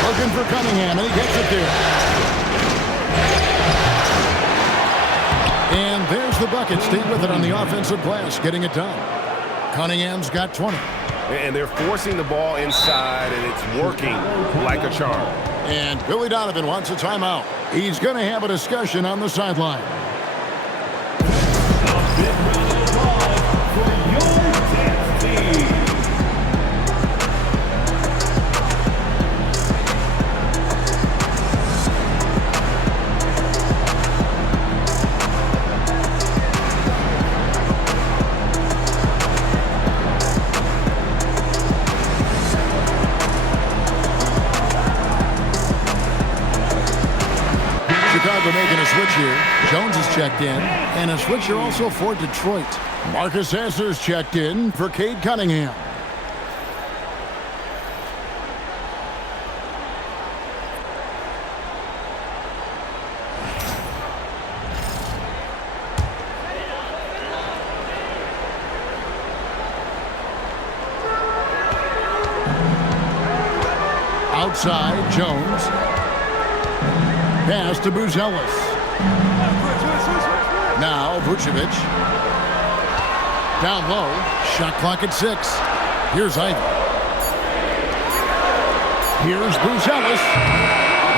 Looking for Cunningham, and he gets it there. And there's the bucket. Stayed with it on the offensive glass, getting it done. Cunningham's got 20. And they're forcing the ball inside, and it's working like a charm. And Billy Donovan wants a timeout. He's going to have a discussion on the sideline. Chicago making a switch here. Jones is checked in. And a switch here also for Detroit. Marcus Sasser's checked in for Cade Cunningham. Outside, Jones. Pass to Buzelis. Now Vucevic. Down low. Shot clock at 6. Here's Ivy. Here's Bruce Ellis.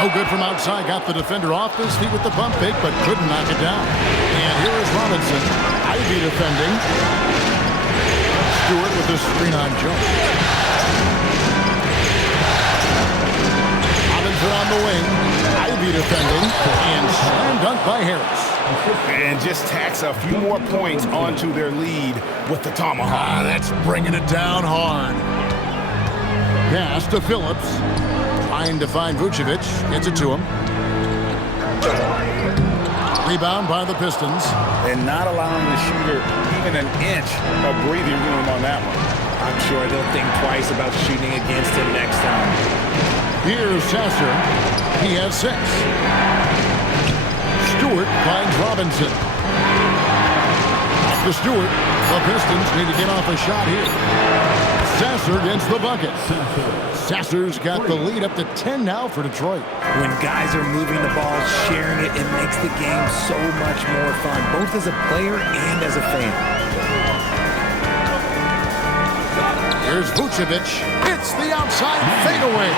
No good from outside. Got the defender off his feet with the pump fake, but couldn't knock it down. And here is Robinson. Ivy defending. Stewart with the screen on Jones. Robinson on the wing. Ivy defending. And slam dunk by Harris. And just tacks a few more points onto their lead with the tomahawk. That's bringing it down hard. Pass to Phillips. Trying to find Vucevic. Gets it to him. Rebound by the Pistons. And not allowing the shooter even an inch of breathing room on that one. I'm sure they'll think twice about shooting against him next time. Here's Sasser. He has 6. Stewart finds Robinson. Back to Stewart. The Pistons need to get off a shot here. Sasser gets the bucket. Sasser's got the lead up to 10 now for Detroit. When guys are moving the ball, sharing it makes the game so much more fun, both as a player and as a fan. Here's Vucevic. It's the outside fadeaway.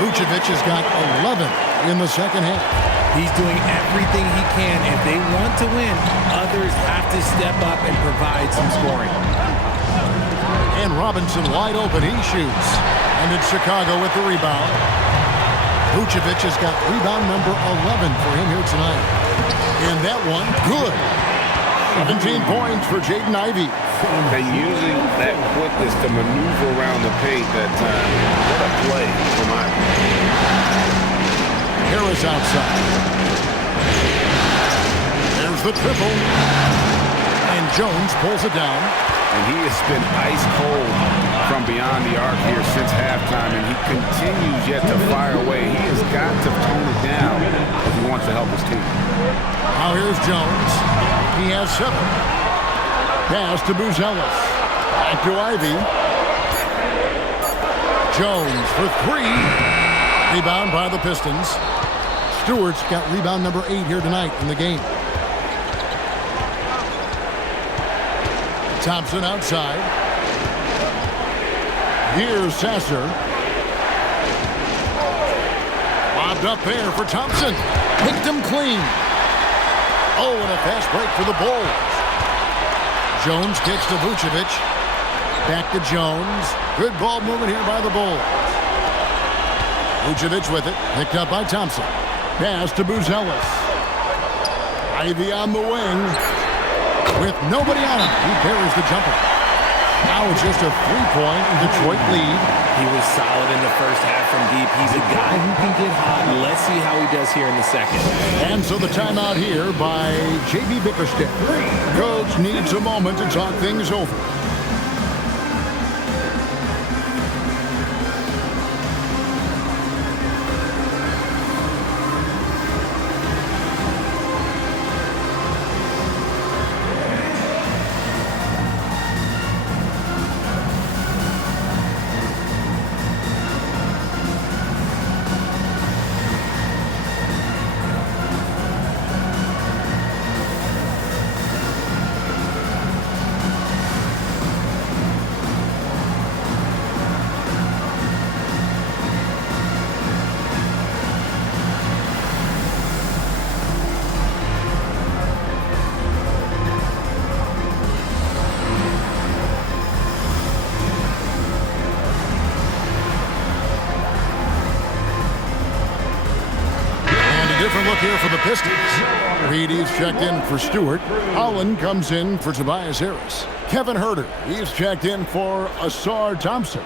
Vucevic has got 11 in the second half. He's doing everything he can. If they want to win, others have to step up and provide some scoring. And Robinson wide open. He shoots. And it's Chicago with the rebound. Vucevic has got rebound number 11 for him here tonight. And that one, good. 17 points for Jaden Ivey. And using that quickness to maneuver around the paint that time. What a play from Ivey. Harris outside. There's the triple. And Jones pulls it down. And he has been ice cold from beyond the arc here since halftime, and he continues yet to fire away. He has got to tone it down if he wants to help his team. Now here's Jones. He has 7. Pass to Buzelis. Back to Ivy. Jones for 3. Rebound by the Pistons. Stewart's got rebound number 8 here tonight in the game. Thompson outside. Here's Sasser. Lobbed up there for Thompson. Picked him clean. Oh, and a fast break for the Bulls. Jones kicks to Vucevic. Back to Jones. Good ball movement here by the Bulls. Vucevic with it. Picked up by Thompson. Pass to Buzelis. Ivy on the wing. With nobody on him, he buries the jumper. Now it's just a 3-point Detroit lead. He was solid in the first half from deep. He's a guy who can get hot. Let's see how he does here in the second. And so the timeout here by J.B. Bickerstaff. Coach needs a moment to talk things over. Look here for the Pistons. Reedy's checked in for Stewart. Holland comes in for Tobias Harris. Kevin Huerter, he's checked in for Asar Thompson.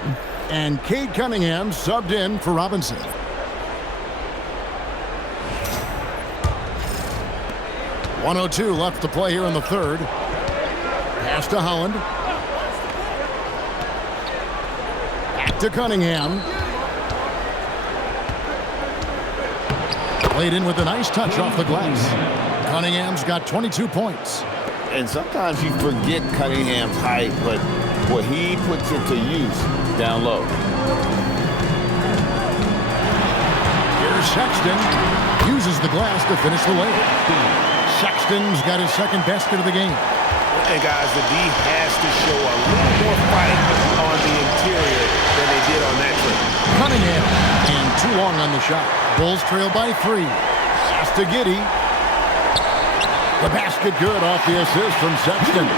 And Cade Cunningham subbed in for Robinson. .102 left to play here in the third. Pass to Holland. Back to Cunningham. Played in with a nice touch off the glass. Cunningham's got 22 points. And sometimes you forget Cunningham's height, but boy, he puts it to use down low. Here's Sexton. Uses the glass to finish the layup. Sexton's got his second basket of the game. And guys, the D has to show a little more fight on the interior than they did on that trip. Cunningham, and too long on the shot. Bulls trail by 3. Pass to Giddey. The basket good off the assist from Sexton.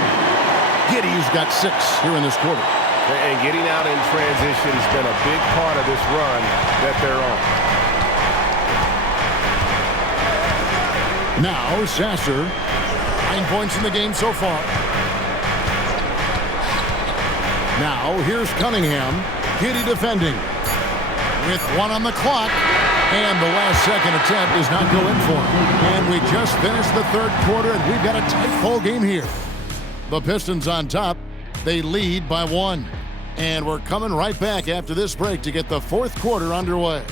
Giddey's got 6 here in this quarter. And getting out in transition has been a big part of this run that they're on. Now Sasser. 9 points in the game so far. Now here's Cunningham. Giddey defending. With 1 on the clock. And the last second attempt does not go in for him. And we just finished the third quarter, and we've got a tight ball game here. The Pistons on top. They lead by 1. And we're coming right back after this break to get the fourth quarter underway.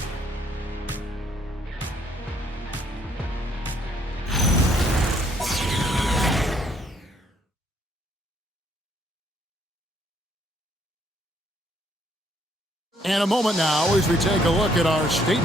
And a moment now as we take a look at our state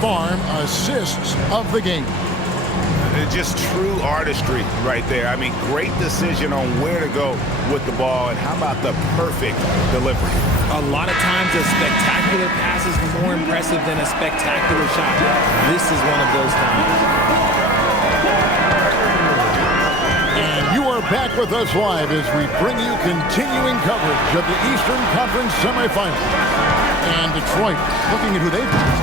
Farm assists of the game. Just true artistry right there. I mean, great decision on where to go with the ball, and how about the perfect delivery? A lot of times a spectacular pass is more impressive than a spectacular shot. This is one of those times. And you are back with us live as we bring you continuing coverage of the Eastern Conference semifinals. And Detroit looking at who they've got.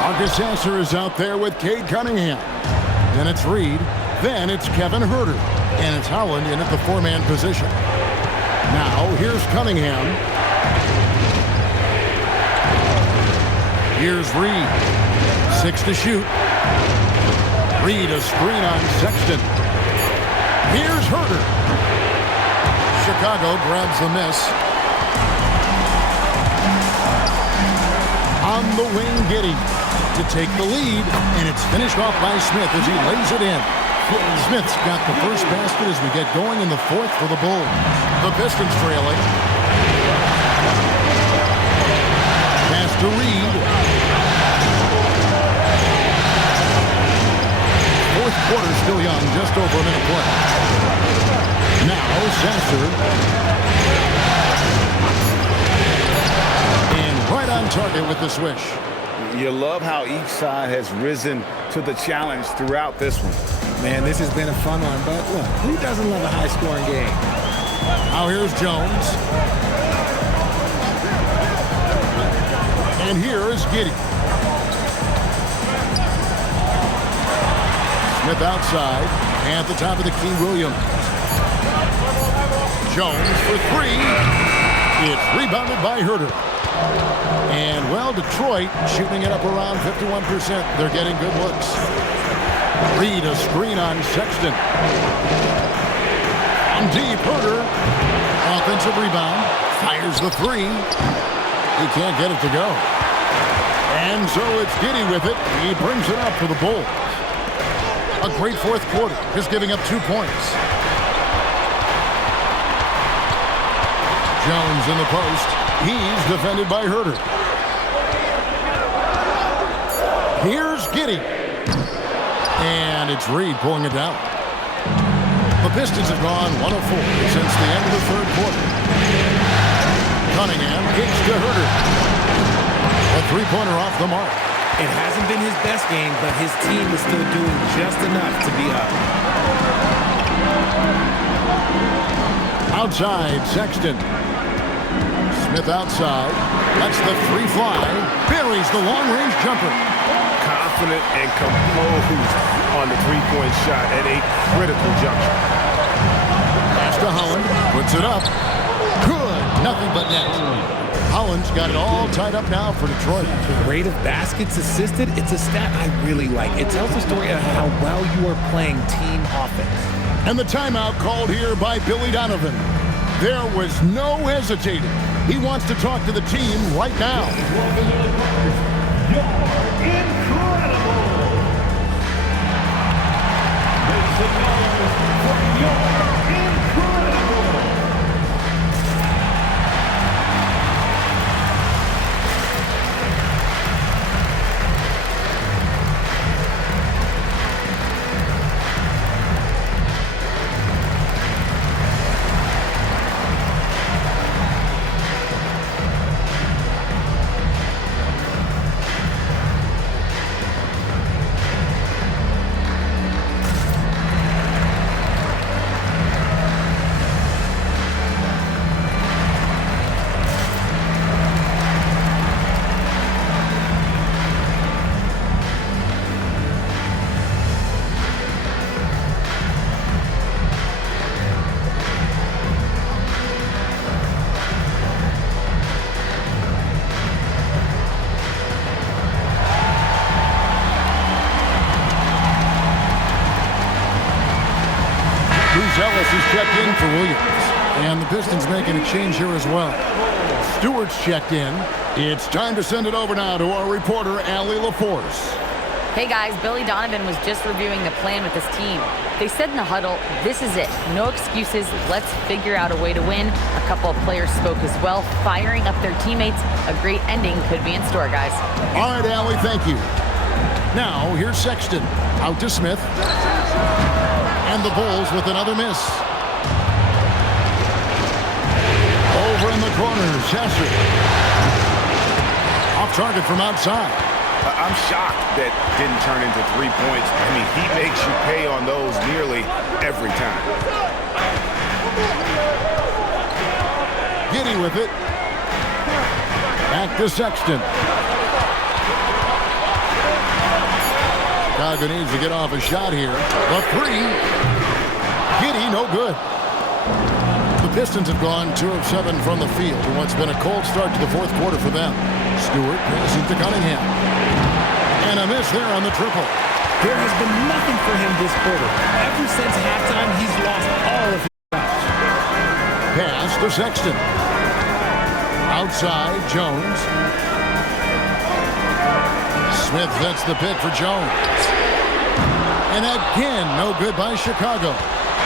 Marcus Sasser is out there with Cade Cunningham. Then it's Reed. Then it's Kevin Huerter. And it's Howland in at the four-man position. Now, here's Cunningham. Here's Reed. 6 to shoot. Reed a screen on Sexton. Here's Huerter. Chicago grabs the miss. On the wing, Giddey to take the lead, and it's finished off by Smith as he lays it in. Smith's got the first basket as we get going in the fourth for the Bulls. The Pistons trailing. Pass to Reed. Fourth quarter still young, just over a minute play. Now Sasser. And right on target with the swish. You love how each side has risen to the challenge throughout this one. Man, this has been a fun one, but look, who doesn't love a high-scoring game? Now here's Jones. And here is Giddey. Smith outside. And at the top of the key, Williams. Jones for three. It's rebounded by Huerter. And, well, Detroit shooting it up around 51%. They're getting good looks. Reed a screen on Sexton. On deep, Huerter. Offensive rebound. Fires the three. He can't get it to go. And so it's Giddey with it. He brings it up for the Bulls. A great fourth quarter, just giving up 2 points. Jones in the post. He's defended by Huerter. Here's Giddey. And it's Reed pulling it down. The Pistons have gone 1 of 4 since the end of the third quarter. Cunningham kicks to Huerter. A three-pointer off the mark. It hasn't been his best game, but his team is still doing just enough to be up. Outside, Sexton. Smith outside. Lets the three fly. Buries the long-range jumper. Confident and composed on the three-point shot at a critical juncture. Pass to Howland. Puts it up. Good. Nothing but net. Howland's got it all tied up now for Detroit. Rate of baskets assisted, it's a stat I really like. It tells the story of how well you are playing team offense. And the timeout called here by Billy Donovan. There was no hesitating. He wants to talk to the team right now. You're incredible! Make some noise for your incredible! Ellis is checked in for Williams. And the Pistons making a change here as well. Stewart's checked in. It's time to send it over now to our reporter, Allie LaForce. Hey guys, Billy Donovan was just reviewing the plan with his team. They said in the huddle, this is it. No excuses. Let's figure out a way to win. A couple of players spoke as well, firing up their teammates. A great ending could be in store, guys. All right, Allie, thank you. Now, here's Sexton. Out to Smith. And the Bulls with another miss. Over in the corner, Sasser. Off target from outside. I'm shocked that didn't turn into 3 points. I mean, he makes you pay on those nearly every time. Giddey with it. Back to Sexton. Chicago needs to get off a shot here. The three. Giddey, no good. The Pistons have gone 2 of 7 from the field in what's been a cold start to the fourth quarter for them. Stewart passes to Cunningham. And a miss there on the triple. There has been nothing for him this quarter. Ever since halftime, he's lost all of his shots. Pass to Sexton. Outside, Jones. Smith gets the pick for Jones. And again, no good by Chicago.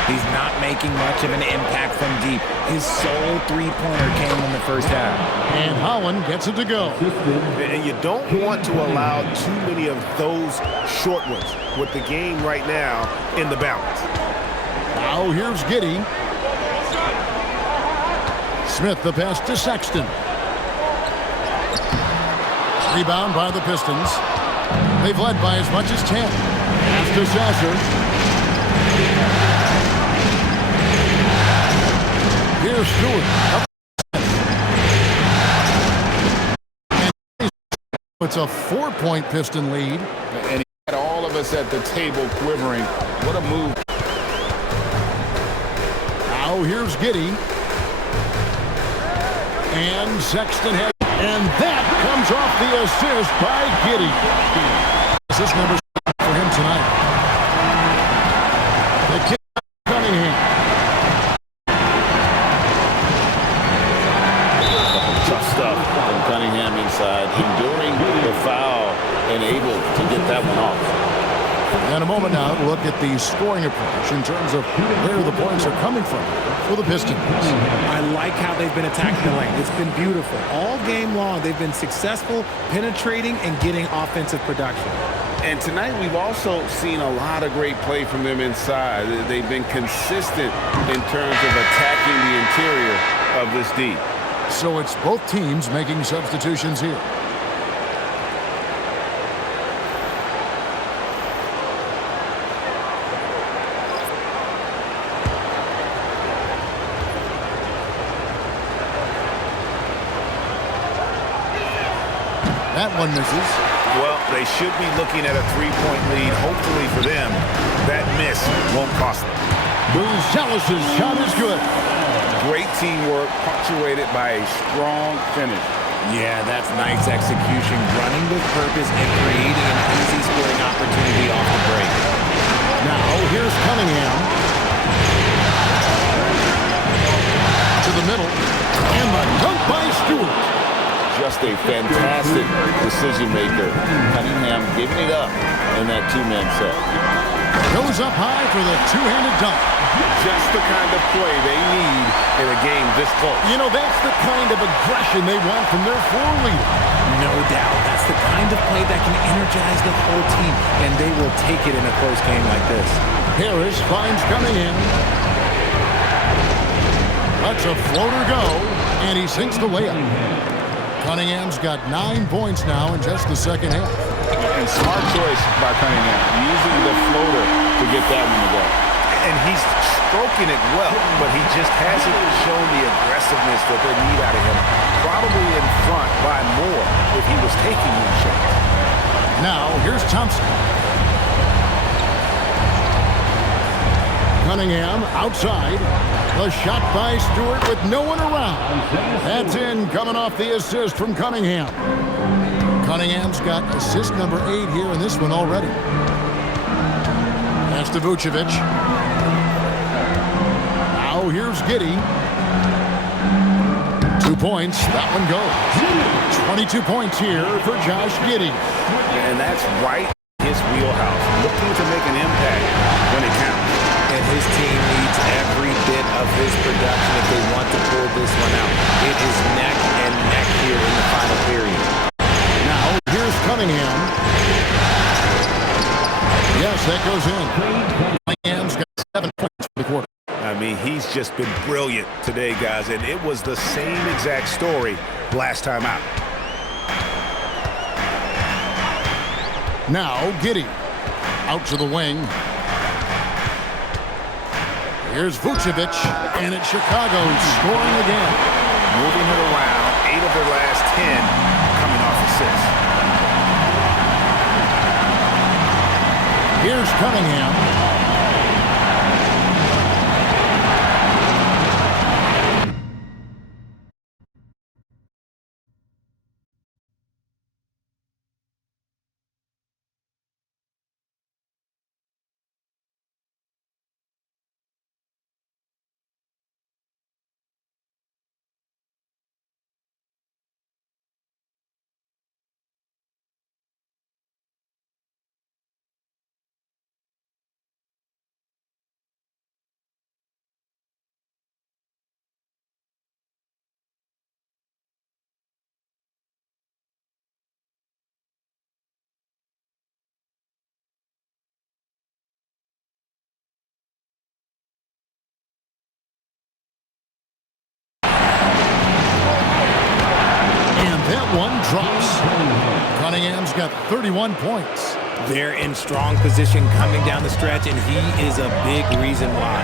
He's not making much of an impact from deep. His sole three-pointer came in the first half. And Holland gets it to go. And you don't want to allow too many of those short ones with the game right now in the balance. Now here's Giddey. Smith the pass to Sexton. Rebound by the Pistons. They've led by as much as 10. Pass to Sasser. Here's Stewart. It's a 4-point Piston lead. And he had all of us at the table quivering. What a move. Now here's Giddey. And Sexton has... And that comes off the assist by Giddey. Assist number 7 for him tonight. The kick Cunningham. Tough stuff from Cunningham inside, enduring the foul and able to get that one off. And a moment now to look at the scoring approach in terms of where the points are coming from for the Pistons. I like how they've been attacking the lane. It's been beautiful. All game long, they've been successful penetrating and getting offensive production. And tonight we've also seen a lot of great play from them inside. They've been consistent in terms of attacking the interior of this D. So it's both teams making substitutions here. That one misses. Well, they should be looking at a 3-point lead. Hopefully for them, that miss won't cost them. Bouzelis' shot is good. Great teamwork, punctuated by a strong finish. Yeah, that's nice execution, running with purpose and creating an easy scoring opportunity off the break. Now, here's Cunningham. To the middle. And the dunk by Stewart. Just a fantastic decision maker. Cunningham giving it up in that two-man set. Goes up high for the two-handed dunk. Just the kind of play they need in a game this close. You know, that's the kind of aggression they want from their floor leader. No doubt. That's the kind of play that can energize the whole team, and they will take it in a close game like this. Harris finds Cunningham. Lets a floater go, and he sinks the layup. Cunningham's got 9 points now in just the second half. And smart choice by Cunningham, using the floater to get that one to go. And he's stroking it well, but he just hasn't shown the aggressiveness that they need out of him. Probably in front by more if he was taking these shots. Now, here's Thompson. Cunningham outside. The shot by Stewart with no one around. That's in, coming off the assist from Cunningham. Cunningham's got assist number 8 here in this one already. That's to Vucevic. Now here's Giddey. 2 points. That one goes. 22 points here for Josh Giddey. And that's right in his wheelhouse. Looking to make an impact when it counts. And his team needs every bit of his production if they want to pull this one out. It is neck and neck here in the final period. Now, here's Cunningham. That goes in. Cunningham's got 7 points for the quarter. I mean, he's just been brilliant today, guys, and it was the same exact story last time out. Now, Giddey out to the wing. Here's Vucevic, and it's Chicago scoring again. Moving it around, 8 of their last 10 coming off assists. Here's Cunningham. One drops. Cunningham's got 31 points. They're in strong position coming down the stretch, and he is a big reason why.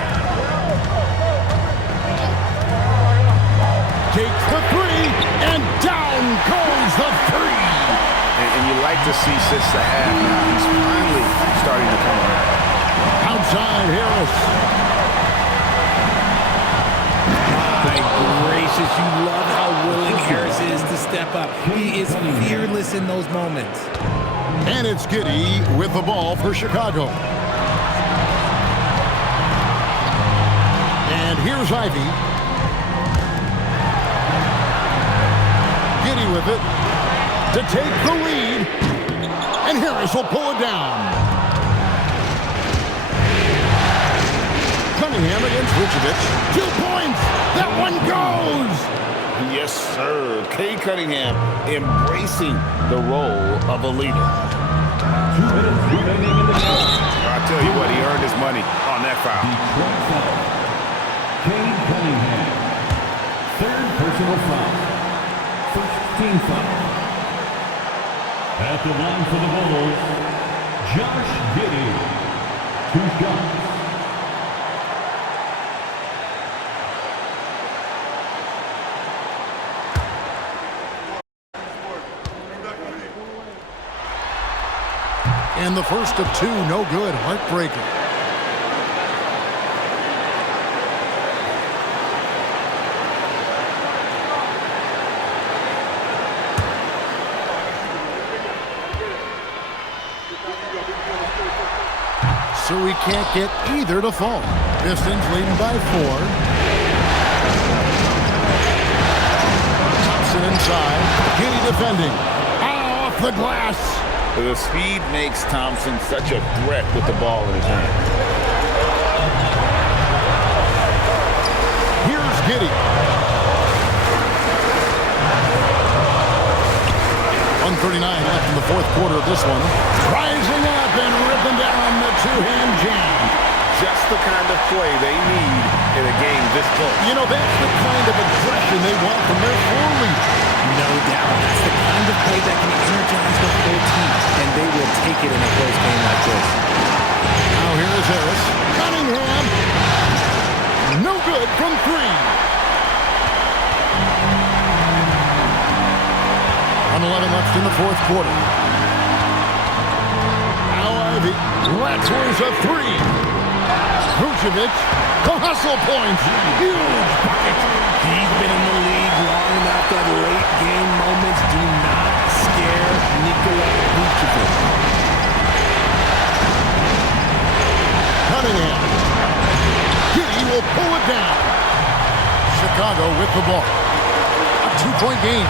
Takes the three, and down goes the three. And you like to see since the half now, he's finally starting to come around. Outside Harris. My gracious, you love how willing Harris is to step up. He is fearless in those moments. And it's Giddey with the ball for Chicago. And here's Ivy. Giddey with it to take the lead. And Harris will pull it down. Cunningham against Vucevic. 2 points. That one goes. Yes, sir. Kay Cunningham embracing the role of a leader. 2 minutes remaining in the game. I'll tell you what, he earned his money on that foul. Kay Cunningham. 3rd personal foul. 1st team foul. At the line for the Bulls, Josh Giddey. 2 shots. And the first of 2, no good. Heartbreaker. So we can't get either to fall. Pistons leading by 4. Thompson inside. Giddey defending. Off the glass. The speed makes Thompson such a threat with the ball in his hand. Here's Giddey. 1:39 left in the 4th quarter of this one. Rising up and ripping down the 2-hand jam. Just the kind of play they need in a game this close. You know, that's the kind of aggression they want from their floor leader. No doubt. That's the kind of play that can energize the whole team, and they will take it in a close game like this. Now here is Harris. Cunningham. No good from 3. 1:11 left in the 4th quarter. Now Ivy. Rattles a 3. Vucevic. The hustle points. Huge bucket. He's been in the league long enough that late game moments do not scare Nikola Vucevic. Cunningham. Giddey will pull it down. Chicago with the ball. A 2-point game.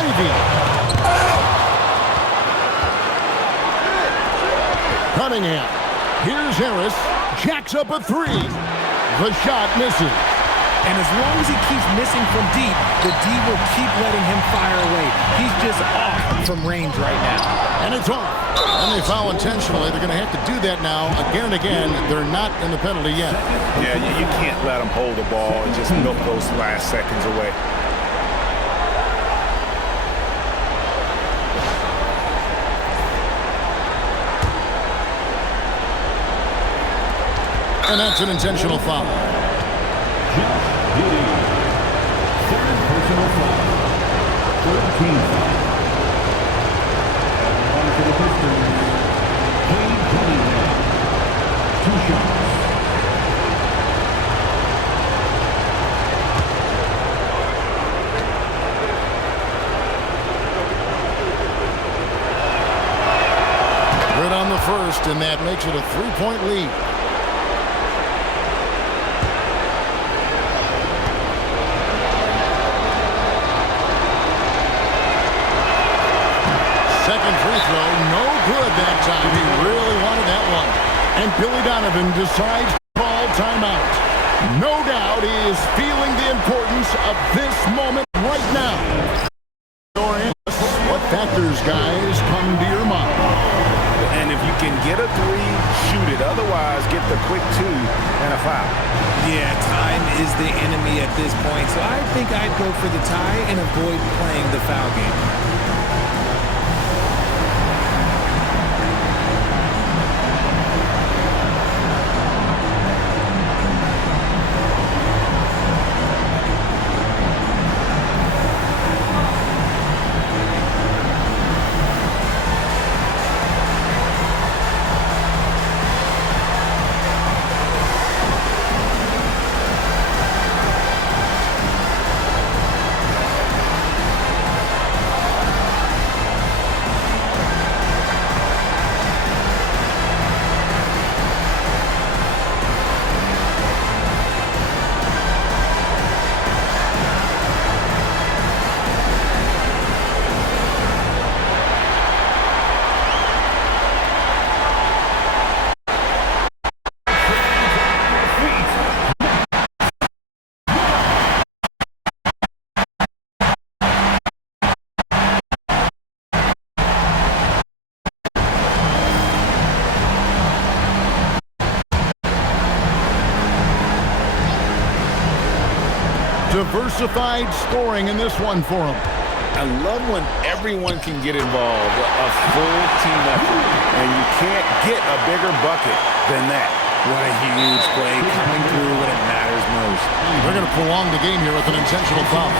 Ivy. Cunningham. Here's Harris. Jacks up a 3. The shot misses. And as long as he keeps missing from deep, the D will keep letting him fire away. He's just off from range right now. And it's off. And they foul intentionally. They're going to have to do that now again and again. They're not in the penalty yet. Yeah, you can't let them hold the ball and just milk those last seconds away. And that's an intentional foul. Third personal foul. 13 foul. One for the Pistons. Cade Cunningham. 2 shots. Good on the first, and that makes it a 3-point lead. Second free throw, no good that time. He really wanted that one. And Billy Donovan decides to call timeout. No doubt he is feeling the importance of this moment right now. What factors, guys, come to your mind? And if you can get a 3, shoot it. Otherwise, get the quick 2 and a foul. Yeah, time is the enemy at this point, so I think I'd go for the tie and avoid playing the foul game. Diversified scoring in this one for him. I love when everyone can get involved, a full team effort, and you can't get a bigger bucket than that. What a huge play coming through when it matters most. They're going to prolong the game here with an intentional foul.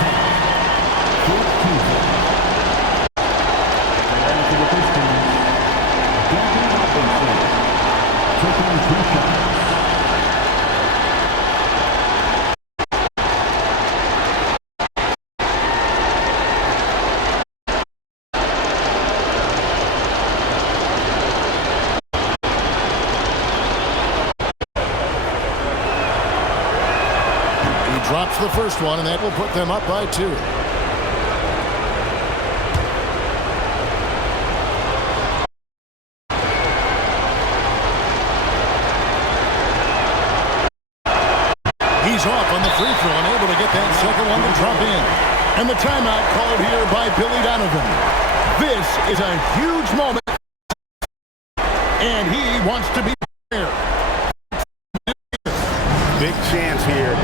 And for the Pistons, Duncan Robinson took on 2 shots. Drops the first one, and that will put them up by 2. He's off on the free throw and able to get that second one to drop in. And the timeout called here by Billy Donovan. This is a huge moment, and he wants to be there. Big chance here.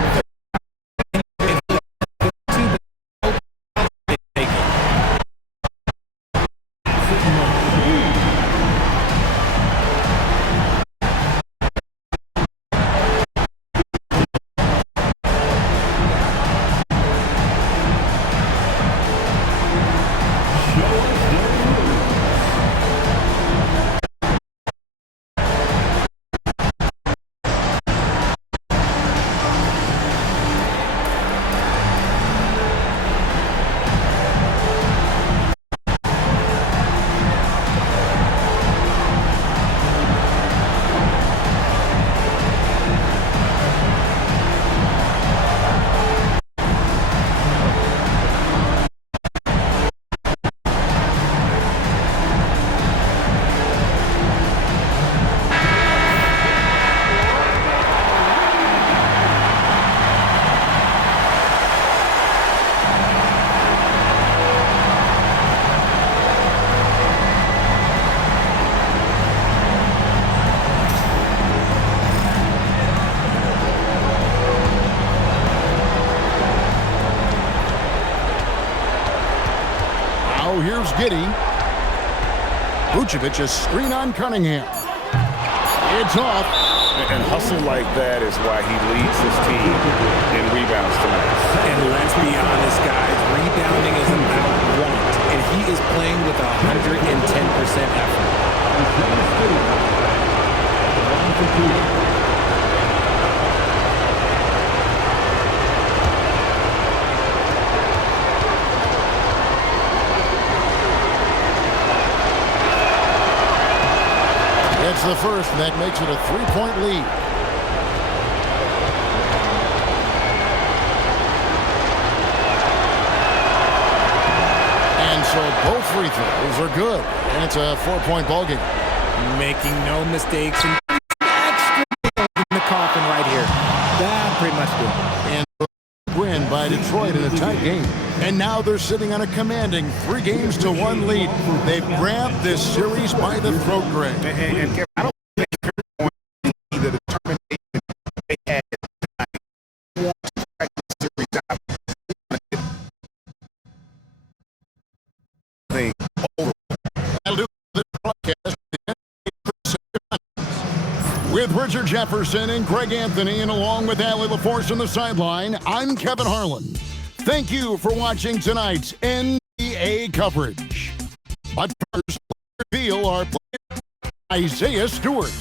So here's Giddey. Vucevic, a screen on Cunningham. It's off. And hustle like that is why he leads his team in rebounds tonight. And let's be honest, guys, rebounding is about want, and he is playing with 110% effort. It's the first, and that makes it a 3-point lead. And so both free throws are good, and it's a 4-point ballgame. Making no mistakes and extra in the coffin right here. That pretty much did. And win by Detroit in a tight game. And now they're sitting on a commanding 3-1 lead. They've grabbed this series by the throat, Greg. And Kevin, I don't think they're going to be the determination they had tonight. They want to crack the series out. That'll do the broadcast. With Richard Jefferson and Greg Anthony, and along with Allie LaForce on the sideline, I'm Kevin Harlan. Thank you for watching tonight's NBA coverage. But first, let's reveal our player, Isaiah Stewart.